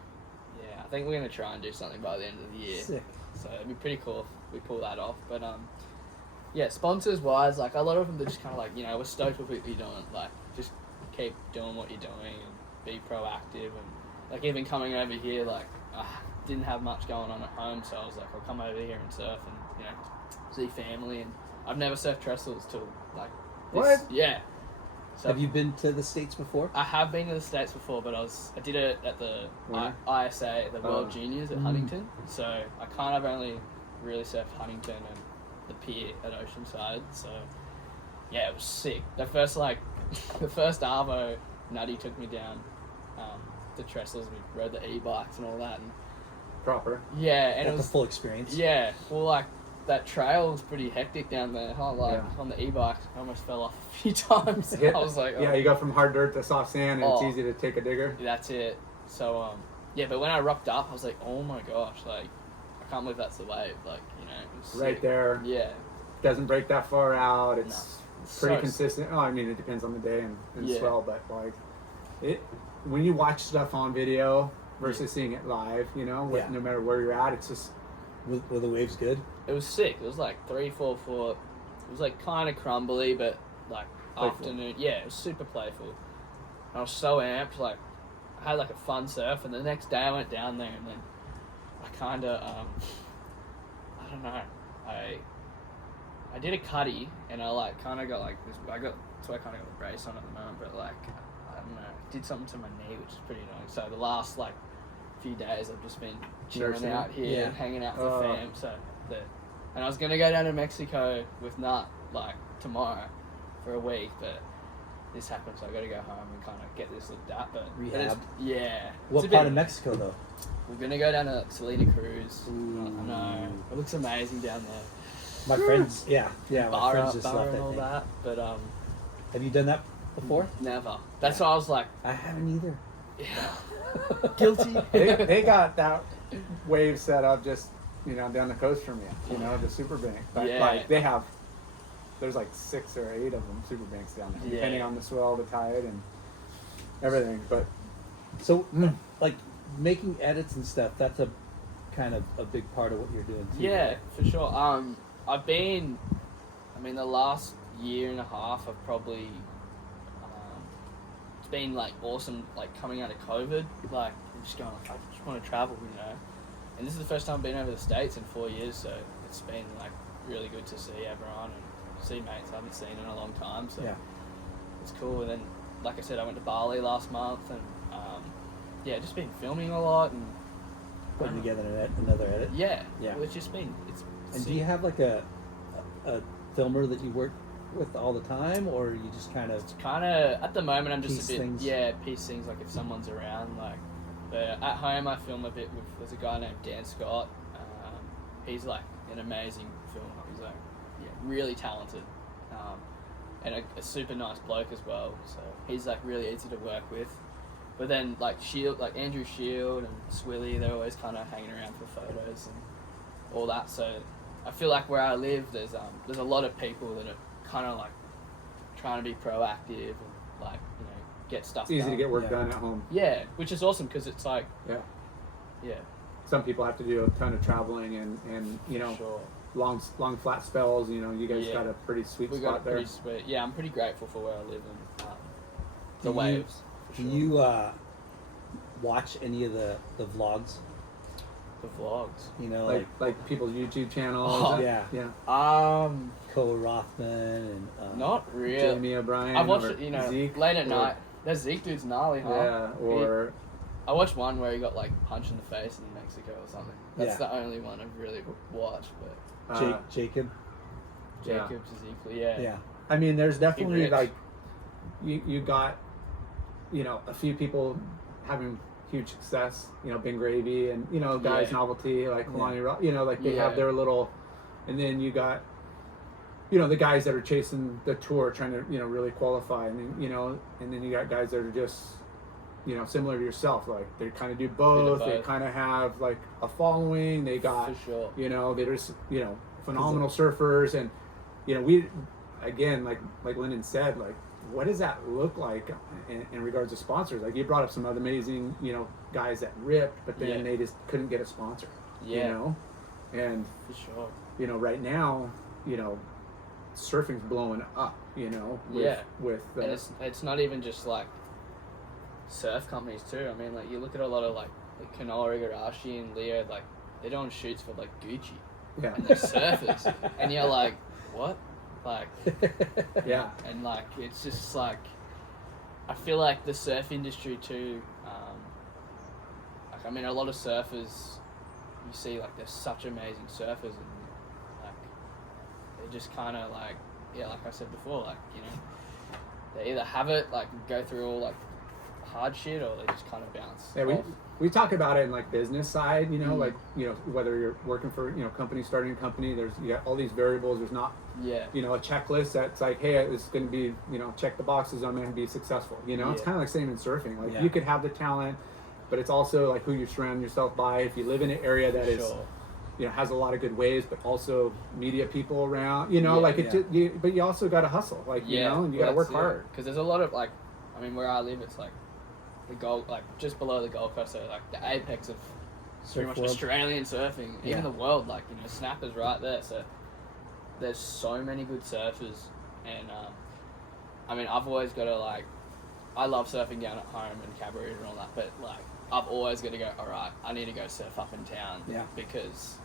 I think we're gonna try and do something by the end of the year. Sick. So it'd be pretty cool if we pull that off. But sponsors wise, like, a lot of them, they're just kind of like, you know, we're stoked with what you're doing. Like, just keep doing what you're doing and be proactive. And like, even coming over here, like, didn't have much going on at home, so I was like, I'll come over here and surf and, you know, see family. And I've never surfed trestles till like this. What? Yeah. So have you been to the States before? I have been to the States before, but I did it at the ISA, the World Juniors at Huntington. So I kind of only really surfed Huntington and the pier at Oceanside. So yeah, it was sick. The first Arvo, Nutty took me down the trestles. We rode the e-bikes and all that. And proper. yeah, and That's it was a full experience. Yeah, well, like, that trail was pretty hectic down there. On the e-bike, I almost fell off a few times. I was like, yeah, you go from hard dirt to soft sand, and it's easy to take a digger. That's it. So but when I rocked up, I was like, oh my gosh, like, I can't believe that's the wave. Like, you know, it was right sick. there. Yeah, doesn't break that far out. It's pretty so consistent. Oh, I mean, it depends on the day and swell, but like it when you watch stuff on video versus seeing it live, you know, no matter where you're at, it's just were the waves good? It was sick. It was like 3-4 foot. It was like kind of crumbly, but like playful. afternoon. Yeah, it was super playful. And I was so amped. Like, I had like a fun surf, and the next day I went down there, and then I kind of I don't know. I did a cutty, and I like kind of got like this. I kind of got a brace on at the moment, but like, I don't know, did something to my knee, which is pretty annoying. So the last like few days I've just been chilling out here and hanging out with the fam. And I was gonna go down to Mexico with Nut like tomorrow for a week, but this happened, so I got to go home and kind of get this looked at. But rehab. Yeah. What part of Mexico though? We're gonna go down to Salina Cruz. Ooh. I know, it looks amazing down there. My friends, my friends just bar left and all that. But have you done that before? Never. That's why I was like, I haven't either. Yeah. Guilty. they got that wave set up just, you know, down the coast from you, know, the super bank. But like there's like 6 or 8 of them super banks down there, depending on the swell, the tide, and everything. But so like making edits and stuff, that's a kind of a big part of what you're doing too. Yeah, for sure. The last year and a half I've probably been like awesome, like coming out of COVID, like just going like, I just want to travel, you know. And this is the first time I've been over the States in 4 years, so it's been like really good to see everyone and see mates I haven't seen in a long time. So it's cool. And then, like I said, I went to Bali last month, and just been filming a lot and putting together another edit. Yeah. Well, it's just been And do you have like a filmer that you work with all the time, or you just kind of at the moment I'm just piece things like if someone's around, like. But at home I film a bit with, there's a guy named Dan Scott. He's like an amazing filmer. He's like really talented, and a super nice bloke as well. So he's like really easy to work with. But then like Andrew Shield and Swilly, they're always kind of hanging around for photos and all that. So I feel like where I live, there's a lot of people that are kind of like trying to be proactive and like, you know, get stuff It's easy done. to get work done at home. Yeah, which is awesome because it's like some people have to do a ton of traveling and you know, long flat spells. You know, you guys got a pretty sweet spot there. Pretty sweet. Yeah, I'm pretty grateful for where I live and the waves. Do you watch any of the vlogs? The vlogs, you know, like people's YouTube channels. Cole Rothman and not really. Jamie O'Brien. I watched it, you know, Zeke, late at night. That Zeke dude's gnarly, huh? Yeah, or I watched one where he got like punched in the face in Mexico or something. That's the only one I've really watched. But Jacob's Ezekiel, yeah. I mean, there's definitely like you got, you know, a few people having huge success, you know, Ben Gravy and, you know, guys Novelty, like Kalani Rock, you know, like they have their little, and then you got, you know, the guys that are chasing the tour, trying to, you know, really qualify, and then, you know, and then you got guys that are just, you know, similar to yourself, like they kind of do both. They kind of have like a following. They got, you know, they're just, you know, phenomenal surfers, and, you know, we, again, like Lyndon said, like, what does that look like in regards to sponsors? Like, you brought up some other amazing, you know, guys that ripped, but then they just couldn't get a sponsor. You know, and you know, right now, you know, surfing's blowing up. You know, with and it's not even just like surf companies too. I mean, like, you look at a lot of like Kanoa Igarashi and Leo, like they're doing shoots for like Gucci. And they're surfers, and you're like, what? Like, and like it's just like, I feel like the surf industry too. Like, I mean, a lot of surfers, you see, like, they're such amazing surfers, and like they just kind of like, like I said before, like, you know, they either have it, like, go through all like hard shit, or they just kind of bounce. We talk about it in like business side, you know, like, you know, whether you're working for, you know, company, starting a company, there's, you got all these variables. There's not, you know, a checklist that's like, hey, it's going to be, you know, check the boxes, I'm going to be successful. You know, it's kind of like same in surfing. Like, you could have the talent, but it's also like who you surround yourself by. If you live in an area that is, you know, has a lot of good waves, but also media people around, you know, like but you also got to hustle, like, you know, and you got to work hard. Because there's a lot of, like, I mean, where I live, it's like the Gold, like just below the Gold Coast, so like the apex of pretty much Australian surfing, even the world. Like, you know, Snapper's right there. So there's so many good surfers, and I mean, I've always got to, like, I love surfing down at home and Cabaret and all that, but like I've always got to go, all right, I need to go surf up in town, because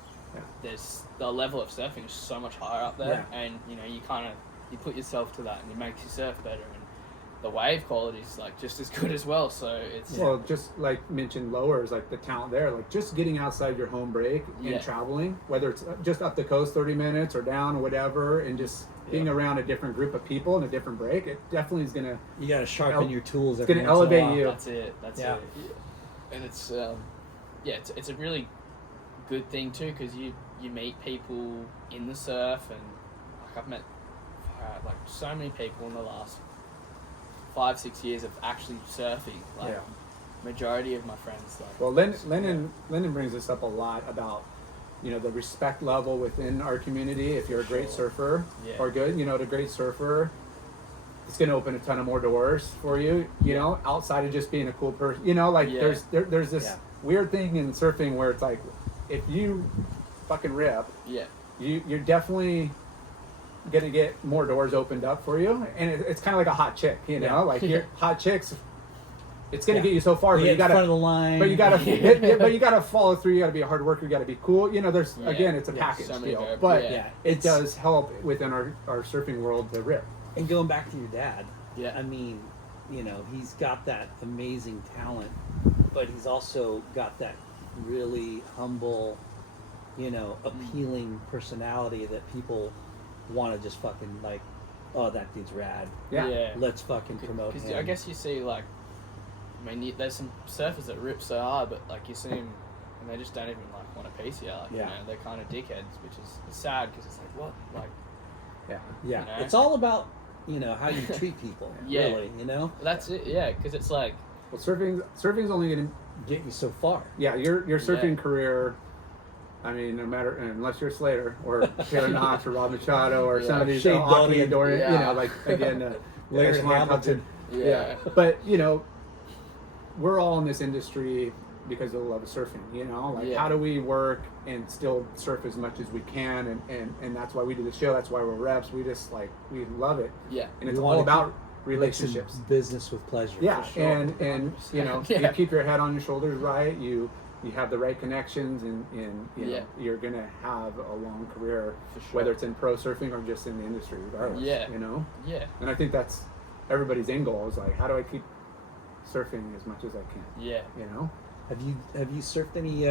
there's the level of surfing is so much higher up there, and you know, you put yourself to that, and it makes you surf better. And the wave quality is like just as good as well, so it's just like mentioned lowers, like the talent there, like just getting outside your home break and traveling, whether it's just up the coast 30 minutes or down or whatever, and just being around a different group of people in a different break, it definitely is gonna, you gotta sharpen your tools. It's gonna elevate you. That's it. And it's it's a really good thing too, because you meet people in the surf, and like I've met like so many people in the last 5-6 years of actually surfing, like majority of my friends. Like, well, Lyndon brings this up a lot about, you know, the respect level within our community. If you're a great surfer or good, you know, the great surfer, it's going to open a ton of more doors for you, you know, outside of just being a cool person, you know, like there's this weird thing in surfing where it's like, if you fucking rip, you're definitely gonna get more doors opened up for you, and it's kind of like a hot chick, you know, like your hot chicks it's going to get you so far, but Get you in got front of to, the line. but you got to, but you got to follow through. You got to be a hard worker. You got to be cool. You know, there's again, it's a package so many deal, variables. but Yeah. it does help within our surfing world to rip. And going back to your dad, Yeah. I mean, you know, he's got that amazing talent, but he's also got that really humble, you know, appealing personality that people want to just fucking like, oh, that dude's rad. Yeah. Let's fucking promote Because him. I guess you see, like, I mean, there's some surfers that rip so hard, but, like, you see them and they just don't even, like, want to piece you. Like, you know, they're kind of dickheads, which is sad because it's like, what? Like, yeah. you know? It's all about, you know, how you treat people, really, you know? That's it, yeah, because it's like... Well, surfing's only going to Get you so far. Yeah, your surfing career. I mean, no matter unless you're Slater or Taylor Knox or Rob Machado or some of these Shane Aki Dorian, yeah. you know, like again, Larry Hamilton. Yeah. But you know, we're all in this industry because of the love of surfing. You know, like how do we work and still surf as much as we can, and that's why we do the show. That's why we're reps. We just like we love it. Yeah. And it's all about relationships. Business with pleasure. Yeah, for sure. and you know, you keep your head on your shoulders right. You have the right connections, and you know, you're gonna have a long career, For sure. whether it's in pro surfing or just in the industry, regardless. Yeah. You know. Yeah. And I think that's everybody's end goal is like, how do I keep surfing as much as I can? Yeah. You know. Have you surfed any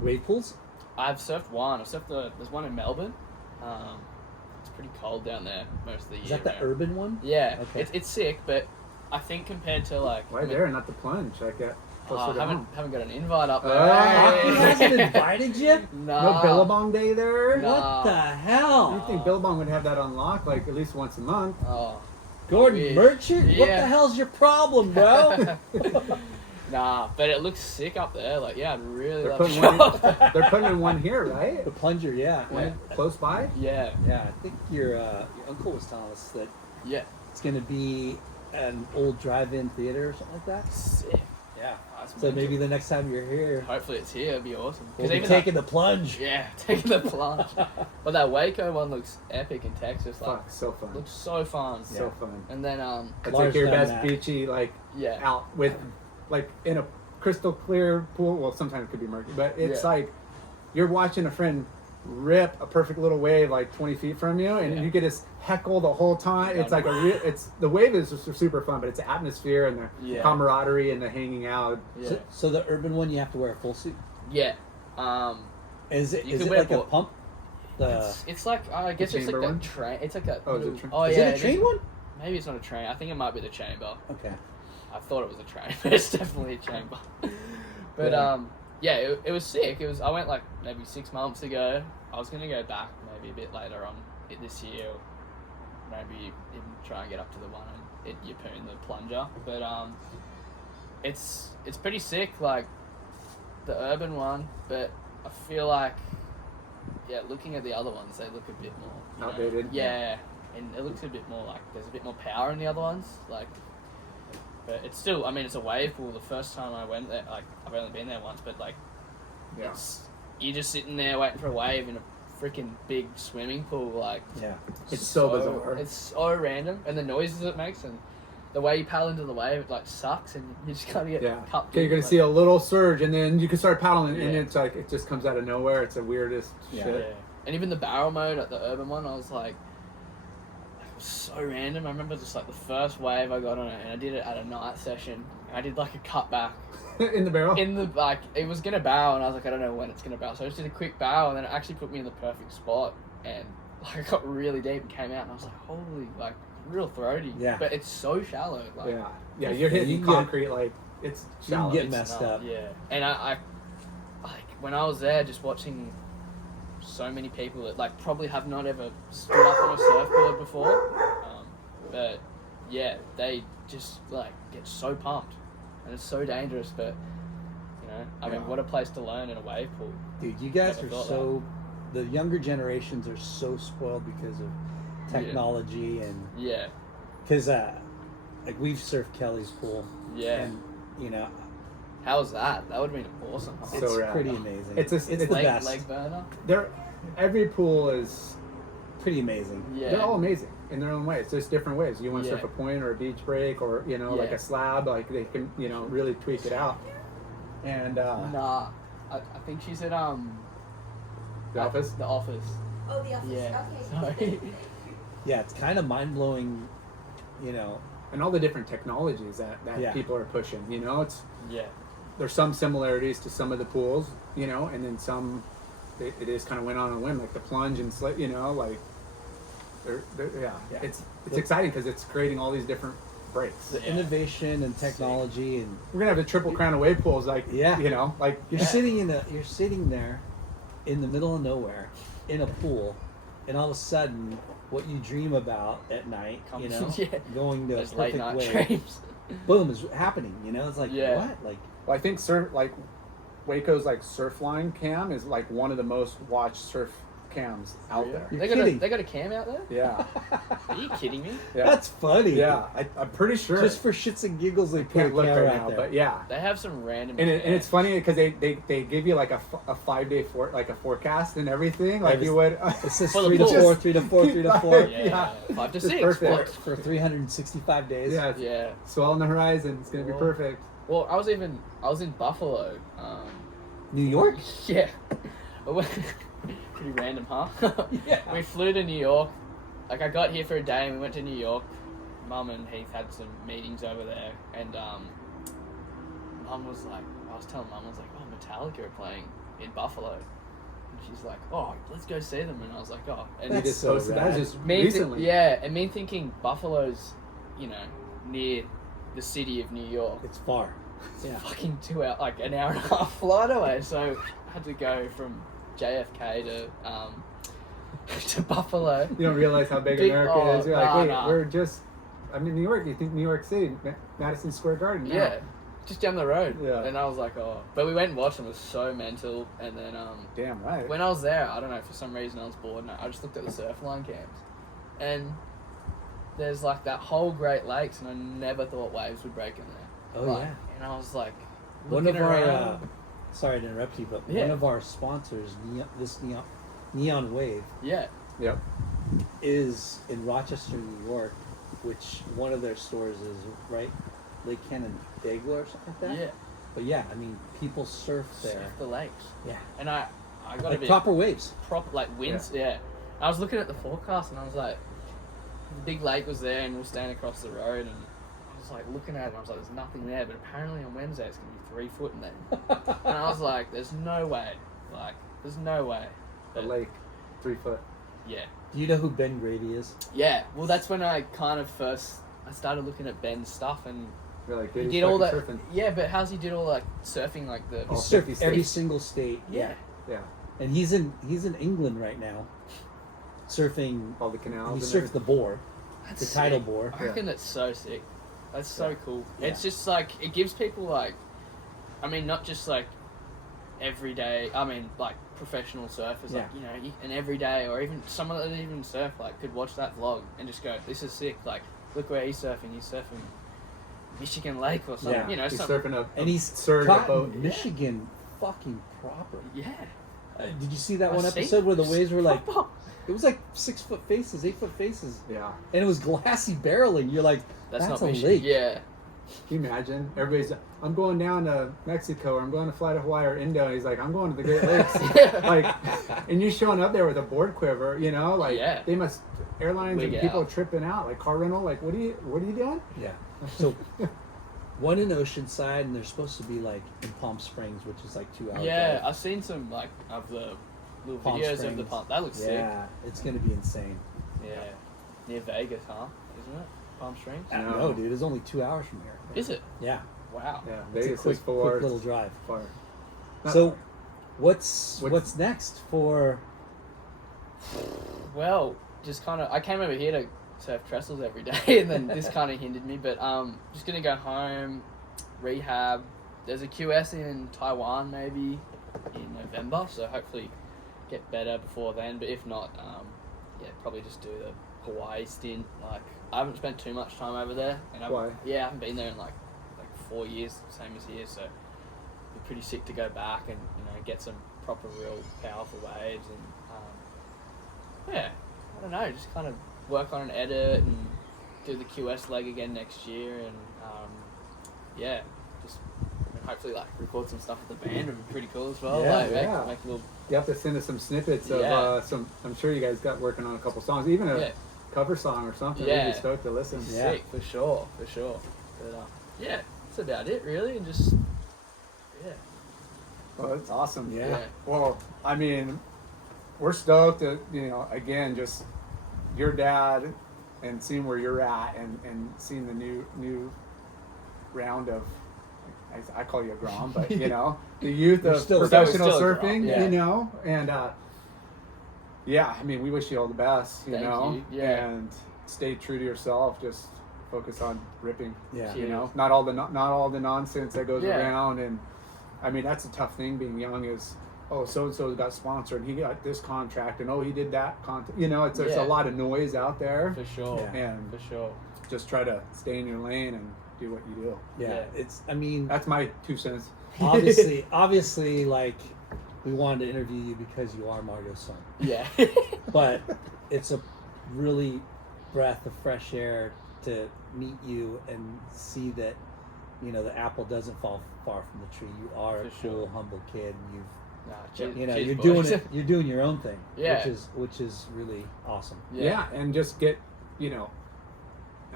wave pools? I've surfed one. I've surfed there's one in Melbourne. It's pretty cold down there most of the year. Is that the urban one? Yeah. Okay. It's sick, but I think compared to like... Why there, not the plunge? Like that. I haven't got an invite up there. Hockey Hey. hasn't invited you? No Billabong Day there. Nah. What the hell? You think Billabong would have that on lock like at least once a month? Oh. Gordon Weird. Merchant? What Yeah. the hell's your problem, bro? Nah, but it looks sick up there. Like, yeah, I'd really They're love putting to one. go up there. They're putting in one here, right? The plunger, yeah. One close by. Yeah. Yeah, I think your uncle was telling us that Yeah. it's going to be an old drive-in theater or something like that. Sick. Yeah. That's So mental. maybe the next time you're here, Hopefully it's here. It'd be awesome. we'll be even taking the plunge. yeah, taking the plunge. But that Waco one looks epic in Texas. Like, Fuck, so fun. looks so fun. So fun. And then It's Lars like your done best that. beachy, like yeah. out with, like in a crystal clear pool. Well, sometimes it could be murky, but it's like you're watching a friend rip a perfect little wave like 20 feet from you, and you get this heckle the whole time. It's like it's the wave is just super fun, but it's the atmosphere and the camaraderie and the hanging out. Yeah. So the urban one, you have to wear a full suit. Yeah. Is it You can like a wear pump? It's like I guess it's like chamber that one? train. It's like a Oh, is it train? oh Is yeah. it a train one? Maybe it's not a train. I think it might be the chamber. Okay. I thought it was a train, but it's definitely a chamber. But yeah, it was sick. It was. I went like maybe 6 months ago. I was gonna go back maybe a bit later on this year, or maybe even try and get up to the one and you put in the plunger. But it's pretty sick, like the urban one. But I feel like looking at the other ones, they look a bit more you know, Outdated. Yeah, and it looks a bit more like there's a bit more power in the other ones, like. But it's still, I mean, it's a wave pool. The first time I went there, like, I've only been there once, but, like, you're just sitting there waiting for a wave in a freaking big swimming pool, like... Yeah. It's so bizarre. It's so random, and the noises it makes, and the way you paddle into the wave, it, like, sucks, and you just kind of get cupped. Okay, you're going to see a little surge, and then you can start paddling, and it's like, it just comes out of nowhere. It's the weirdest shit. Yeah. And even the barrel mode at the urban one, I was like... It was so random. I remember just like the first wave I got on it, and I did it at a night session. I did like a cutback In the barrel? in the like it was gonna bow, and I was like, I don't know when it's gonna bow, so I just did a quick bow, and then it actually put me in the perfect spot, and like I got really deep and came out, and I was like, holy, like real throaty. Yeah. But it's so shallow. Like, yeah, you're hitting You get- concrete like it's You shallow. can get it's messed not- up. Yeah. And I like when I was there, just watching so many people that like probably have not ever stood up on a surfboard before. But yeah, they just like get so pumped, and it's so dangerous. But you know, I mean, what a place to learn in a wave pool. Dude, you guys Never are thought so... The younger generations are so spoiled because of technology and... Yeah, Because, like, we've surfed Kelly's pool. yeah. And, you know, How was that? That would have been awesome. Huh? So it's rad. pretty amazing. It's the best. leg burner. Every pool is... Pretty amazing. Yeah, They're all amazing. in their own way. It's just different ways. You want to Yeah. surf a point or a beach break or, you know, like Yeah. a slab, like they can, you know, really tweak it out. And Nah, I think she's at The Office? The Office. Oh, The Office. Yeah. Okay. Sorry. Yeah, it's kind of mind blowing, you know. and all the different technologies that Yeah. people are pushing, you know, Yeah. there's some similarities to some of the pools, you know, and then some it is kind of went on a whim, like the plunge and you know, like Yeah. it's exciting because it's creating all these different breaks. The Yeah. innovation and technology, and We're gonna have the triple crown of wave pools, like Yeah. you know, like you're Yeah. you're sitting there in the middle of nowhere in a pool, and all of a sudden, what you dream about at night, you know, Yeah. going to a Those late perfect night wave, dreams. boom, is happening. You know, it's like Yeah. what, like Well, I think Waco's like Surfline cam is like one of the most watched surf cams out there. You're They kidding. got a cam out there? Yeah, Are you kidding me? yeah, that's funny. yeah. I'm pretty sure. Just for shits and giggles, they put a can't look camera right out now, there. but yeah. They have some random. And it's cams. funny because they give you like a 5-day forecast and everything, like just- you would. It says For the 3 to pool. 4, 3 to 4, 3 to 4. Yeah, Yeah. 5 to It's 6. perfect. For 365 days. Yeah, it's Yeah. swell on the horizon. It's gonna be Cool. perfect. Well, I was in Buffalo. New York? Yeah. Pretty random, huh? Yeah. We flew to New York. Like, I got here for a day and we went to New York. Mum and Heath had some meetings over there, and Mum was like, I was telling Mum, I was like, oh, Metallica are playing in Buffalo. And she's like, oh, let's go see them. And I was like, oh. And You That's just so posted that rad. just me recently. and me thinking Buffalo's, you know, near the city of New York. It's far. It's Yeah. fucking 2 hour, like an hour and a half flight away. So I had to go from JFK to Buffalo. You don't realize how big Big- America oh, is. You're like, nah, wait, nah. we're just. I'm in New York. You think New York City, Madison Square Garden? No. Yeah, just down the road. Yeah. And I was like, oh. But we went and watched them. It was so mental. And then Damn right. when I was there, I don't know, for some reason I was bored and I just looked at the Surfline cams. And there's like that whole Great Lakes, and I never thought waves would break in there. Oh, Like, yeah. And I was like, One looking of our, around. sorry to interrupt you, but Yeah. one of our sponsors, Neon Wave, Yeah. Yep. is in Rochester, New York, which one of their stores is right Lake Canandaigua or something like that. Yeah. But yeah, I mean, people surf there. Surf the lakes. Yeah. And I got Like a bit proper waves. like winds. Yeah. I was looking at the forecast and I was like, the big lake was there and we were standing across the road and I was like looking at it and I was like, there's nothing there. But apparently on Wednesday it's going to be 3 foot in there. And I was like, there's no way. Like, there's no way. The But, lake, 3 foot. Yeah. Do you know who Ben Grady is? Yeah. Well, that's when I kind of I started looking at Ben's stuff and You're like, he dude, did he's all that. fucking surfing. Yeah, but how's he did all like surfing, like the. He All surfed 50 every states. single state. Yeah. Yeah. And he's in England right now, surfing. All the canals. He and surfs the board, That's the tidal sick. board. I reckon that's so sick. That's so Yeah. cool. Yeah. It's just like, it gives people like, I mean, not just like everyday, I mean, like professional surfers, like, Yeah. you know, an everyday or even someone that doesn't even surf, like, could watch that vlog and just go, this is sick. Like, look where he's surfing. He's surfing Michigan Lake or something. Yeah. You know, He's something. surfing a And he's surge caught boat. in Michigan fucking proper. Yeah. Did you see that I've one seen episode where the it. waves were like, Proper. it was like 6 foot faces, 8 foot faces, Yeah. and it was glassy barreling. You're like, That's that's not a Michigan. lake. Yeah. Can you imagine? Everybody's, I'm going down to Mexico, or I'm going to fly to Hawaii or Indo. And he's like, I'm going to the Great Lakes. Yeah. Like, and you showing up there with a board quiver, you know, like Yeah. they must, airlines Wig and people out. are tripping out, like car rental, like, what are you doing? Yeah. So one in Oceanside, and they're supposed to be like in Palm Springs, which is like 2 hours. Yeah. away. I've seen some, like, of the little Palm videos of the Springs. pump. That looks sick. Yeah, it's gonna be insane. Yeah. Near Vegas, huh? Isn't it? Palm Springs? I don't No. know, dude. It's only 2 hours from here. Is it? Yeah. Wow. Yeah, It's Vegas a quick, is 4 quick little drive. far. So, what's What's- next for? Well, just kind of, I came over here to surf trestles every day, and then this kind of hindered me. But just gonna go home, rehab. There's a QS in Taiwan maybe in November, so hopefully get better before then. But if not, yeah, probably just do the Hawaii stint. Like, I haven't spent too much time over there, and Why? I haven't been there in like 4 years, same as here. So it'd be pretty sick to go back and, you know, get some proper, real powerful waves and yeah, I don't know, just kind of work on an edit and do the QS leg again next year, and yeah, just hopefully like record some stuff with the band would be pretty cool as well. Yeah, like, yeah. Make a little. You have to send us some snippets of Yeah. some. I'm sure you guys got working on a couple songs, even a cover song or something. Yeah. We'd be stoked to listen. Yeah. Sick, for sure. But yeah, that's about it really, and just Well, that's awesome. Yeah. Well, I mean, we're stoked that, again, just your dad and seeing where you're at and seeing the new round of, I call you a Grom, but the youth You're of still- professional still a Grom, surfing, yeah. and I mean, we wish you all the best, Thank you, yeah. and stay true to yourself. Just focus on ripping. Yeah. Not all the nonsense that goes Yeah. around. And I mean, that's a tough thing being young is, oh, so-and-so got sponsored and he got this contract and, oh, he did that contract. There's a lot of noise out there. for sure. Yeah. And For sure. just try to stay in your lane and do what you do. Yeah. Yeah. That's my 2 cents. obviously, like, we wanted to interview you because you are Mario's son. Yeah. But it's a really breath of fresh air to meet you and see that, the apple doesn't fall far from the tree. You are a For sure. cool, humble kid. And Nah, cheers, you're boys. doing it. You're doing your own thing. Yeah. Which is really awesome. Yeah, and just get,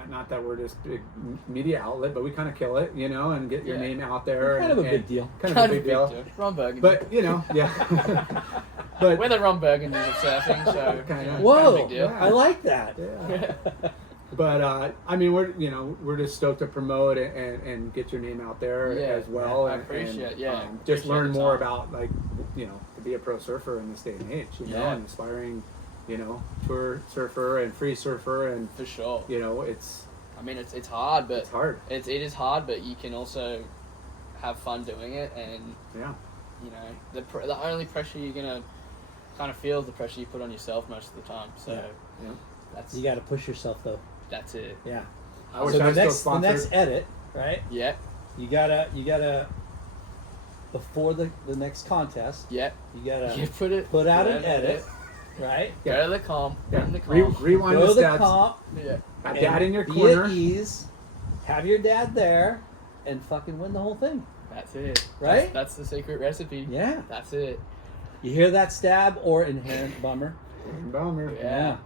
not that we're just big media outlet, but we kind of kill it, and get your Yeah. name out there. Kind of a and big deal. Kind of a big deal. Ron Burgundy. But, yeah. But we're the Ron Burgundies of surfing, so Kinda. Whoa! big deal. I like that. Yeah. But I mean, we're just stoked to promote and get your name out there Yeah, as well. I and appreciate- just appreciate learn the more time. about to be a pro surfer in this day and age. Yeah. And aspiring, tour surfer and free surfer, and For sure. it's I mean, it's hard, but it's hard. it is hard, but you can also have fun doing it, and Yeah. the only pressure you're gonna kind of feel is the pressure you put on yourself most of the time. So Yeah. that's You got to push yourself though. that's it. Yeah. I wish So I the was still next sponsored. edit, right? Yep. You gotta before the next contest. Yep. You gotta You put out an edit, right? Go to the comp. Yeah. Go to the comp. Rewind Go the to the stats. comp. Yeah. Got and dad in your be corner. at ease. Have your dad there, and fucking win the whole thing. That's it. Right? That's the secret recipe. Yeah. That's it. You hear that, Stab or Inherent Bummer? Bummer. Yeah.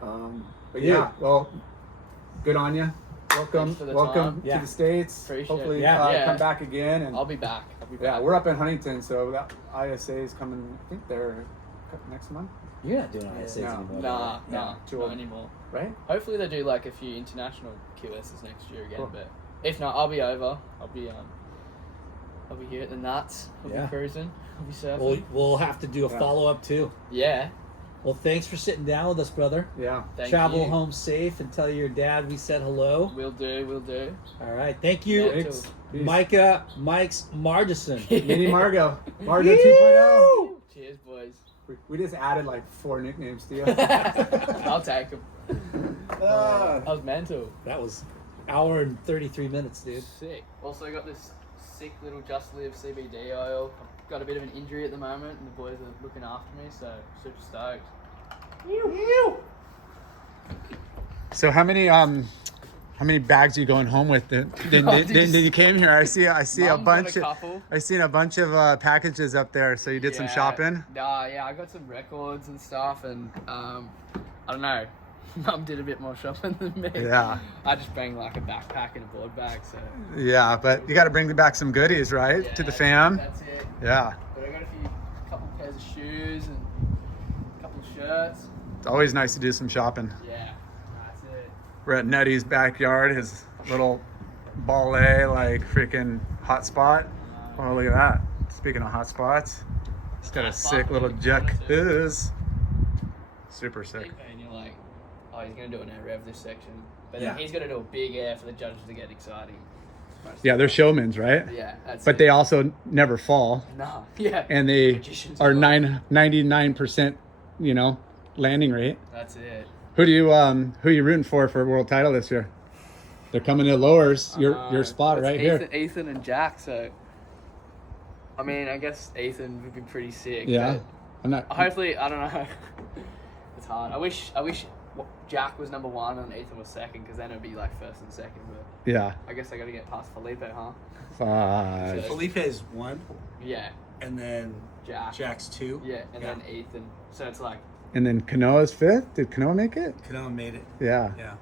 But Dude. yeah, well, good on you. Welcome Thanks for the to Yeah. the States. Appreciate Hopefully, it. Yeah. come back again. And I'll be back. yeah, we're up in Huntington, so that ISA is coming. I think they're next month, You're not doing ISAs No. anymore. Nah, Yeah. not Sure. anymore. right? Hopefully they do like a few international QSs next year again, Cool. but if not, I'll be over. I'll be here at the nuts. I'll Yeah. be cruising. I'll be surfing. We'll have to do a Yeah. follow-up too. Yeah. Well, thanks for sitting down with us, brother. Yeah. Thank Travel you. home safe and tell your dad we said hello. We'll do. All right. Thank you, Yeah. Thanks. Peace. Micah, Mike's Margieson. Mini Margo 2.0. Woo! Cheers, boys. We just added like 4 nicknames to you. I'll take them. Ah. That was mental. That was hour and 33 minutes, dude. Sick. Also got this sick little Just Live CBD oil. I've got a bit of an injury at the moment, and the boys are looking after me, so super stoked. So how many bags are you going home with? Then you came here. I see a Mum's got bunch. a couple. I seen a bunch of packages up there. So you did some Yeah. shopping. Nah, yeah, I got some records and stuff, and I don't know. Mum did a bit more shopping than me. Yeah. I just bring like a backpack and a board bag, so. Yeah, but you got to bring back some goodies, right, Yeah, to the fam. That's it. Yeah, But I got a couple pairs of shoes and a couple of shirts. it's always nice to do some shopping. Yeah, that's it. We're at Nutty's backyard, his little ballet, like freaking hot spot. Oh, look at that. Speaking of hot spots, he's got a sick little jacuzzi. Super sick. And you're like, oh, he's going to do an air rev this section. But then Yeah. he's going to do a big air for the judges to get excited. Yeah, they're showmans, right? Yeah, that's But it. they also never fall, No, yeah. and they Magicians are as well. 99%, landing rate. That's it. Who you rooting for world title this year? They're coming to lowers your spot It's right here. Ethan and Jack, so. I mean, I guess Ethan would be pretty sick. Yeah, but I'm not. hopefully, I don't know. It's hard. I wish Jack was number 1 and Ethan was second, because then it'd be like first and second. But Yeah. I guess I got to get past Felipe, huh? Five. So- Felipe is 1, Yeah, and then Jack. Jack's 2. Yeah, and then Ethan. So it's like, And then Kanoa's 5th. Did Kanoa make it? Canoa made it. Yeah. Yeah.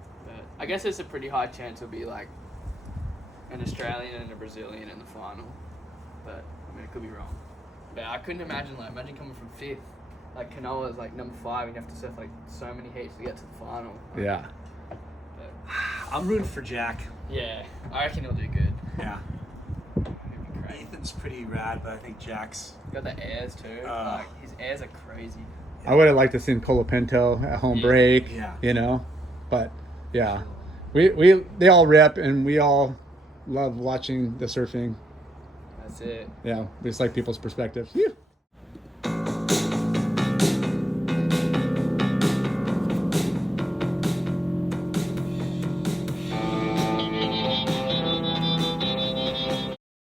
I guess there's a pretty high chance it'll be like an Australian and a Brazilian in the final. But I mean, it could be wrong. But I couldn't imagine coming from 5th. Like Kanoa is like number 5, and you have to surf like so many heats to get to the final. Yeah. But, I'm rooting for Jack. yeah, I reckon he'll do good. Yeah. He'll be great. Ethan's pretty rad, but I think Jack's. Got the airs too. Like his airs are crazy. I would have liked to see Colapinto at home break. Yeah. You know, but yeah, they all rip, and we all love watching the surfing. That's it. Yeah, we just like people's perspectives. Phew.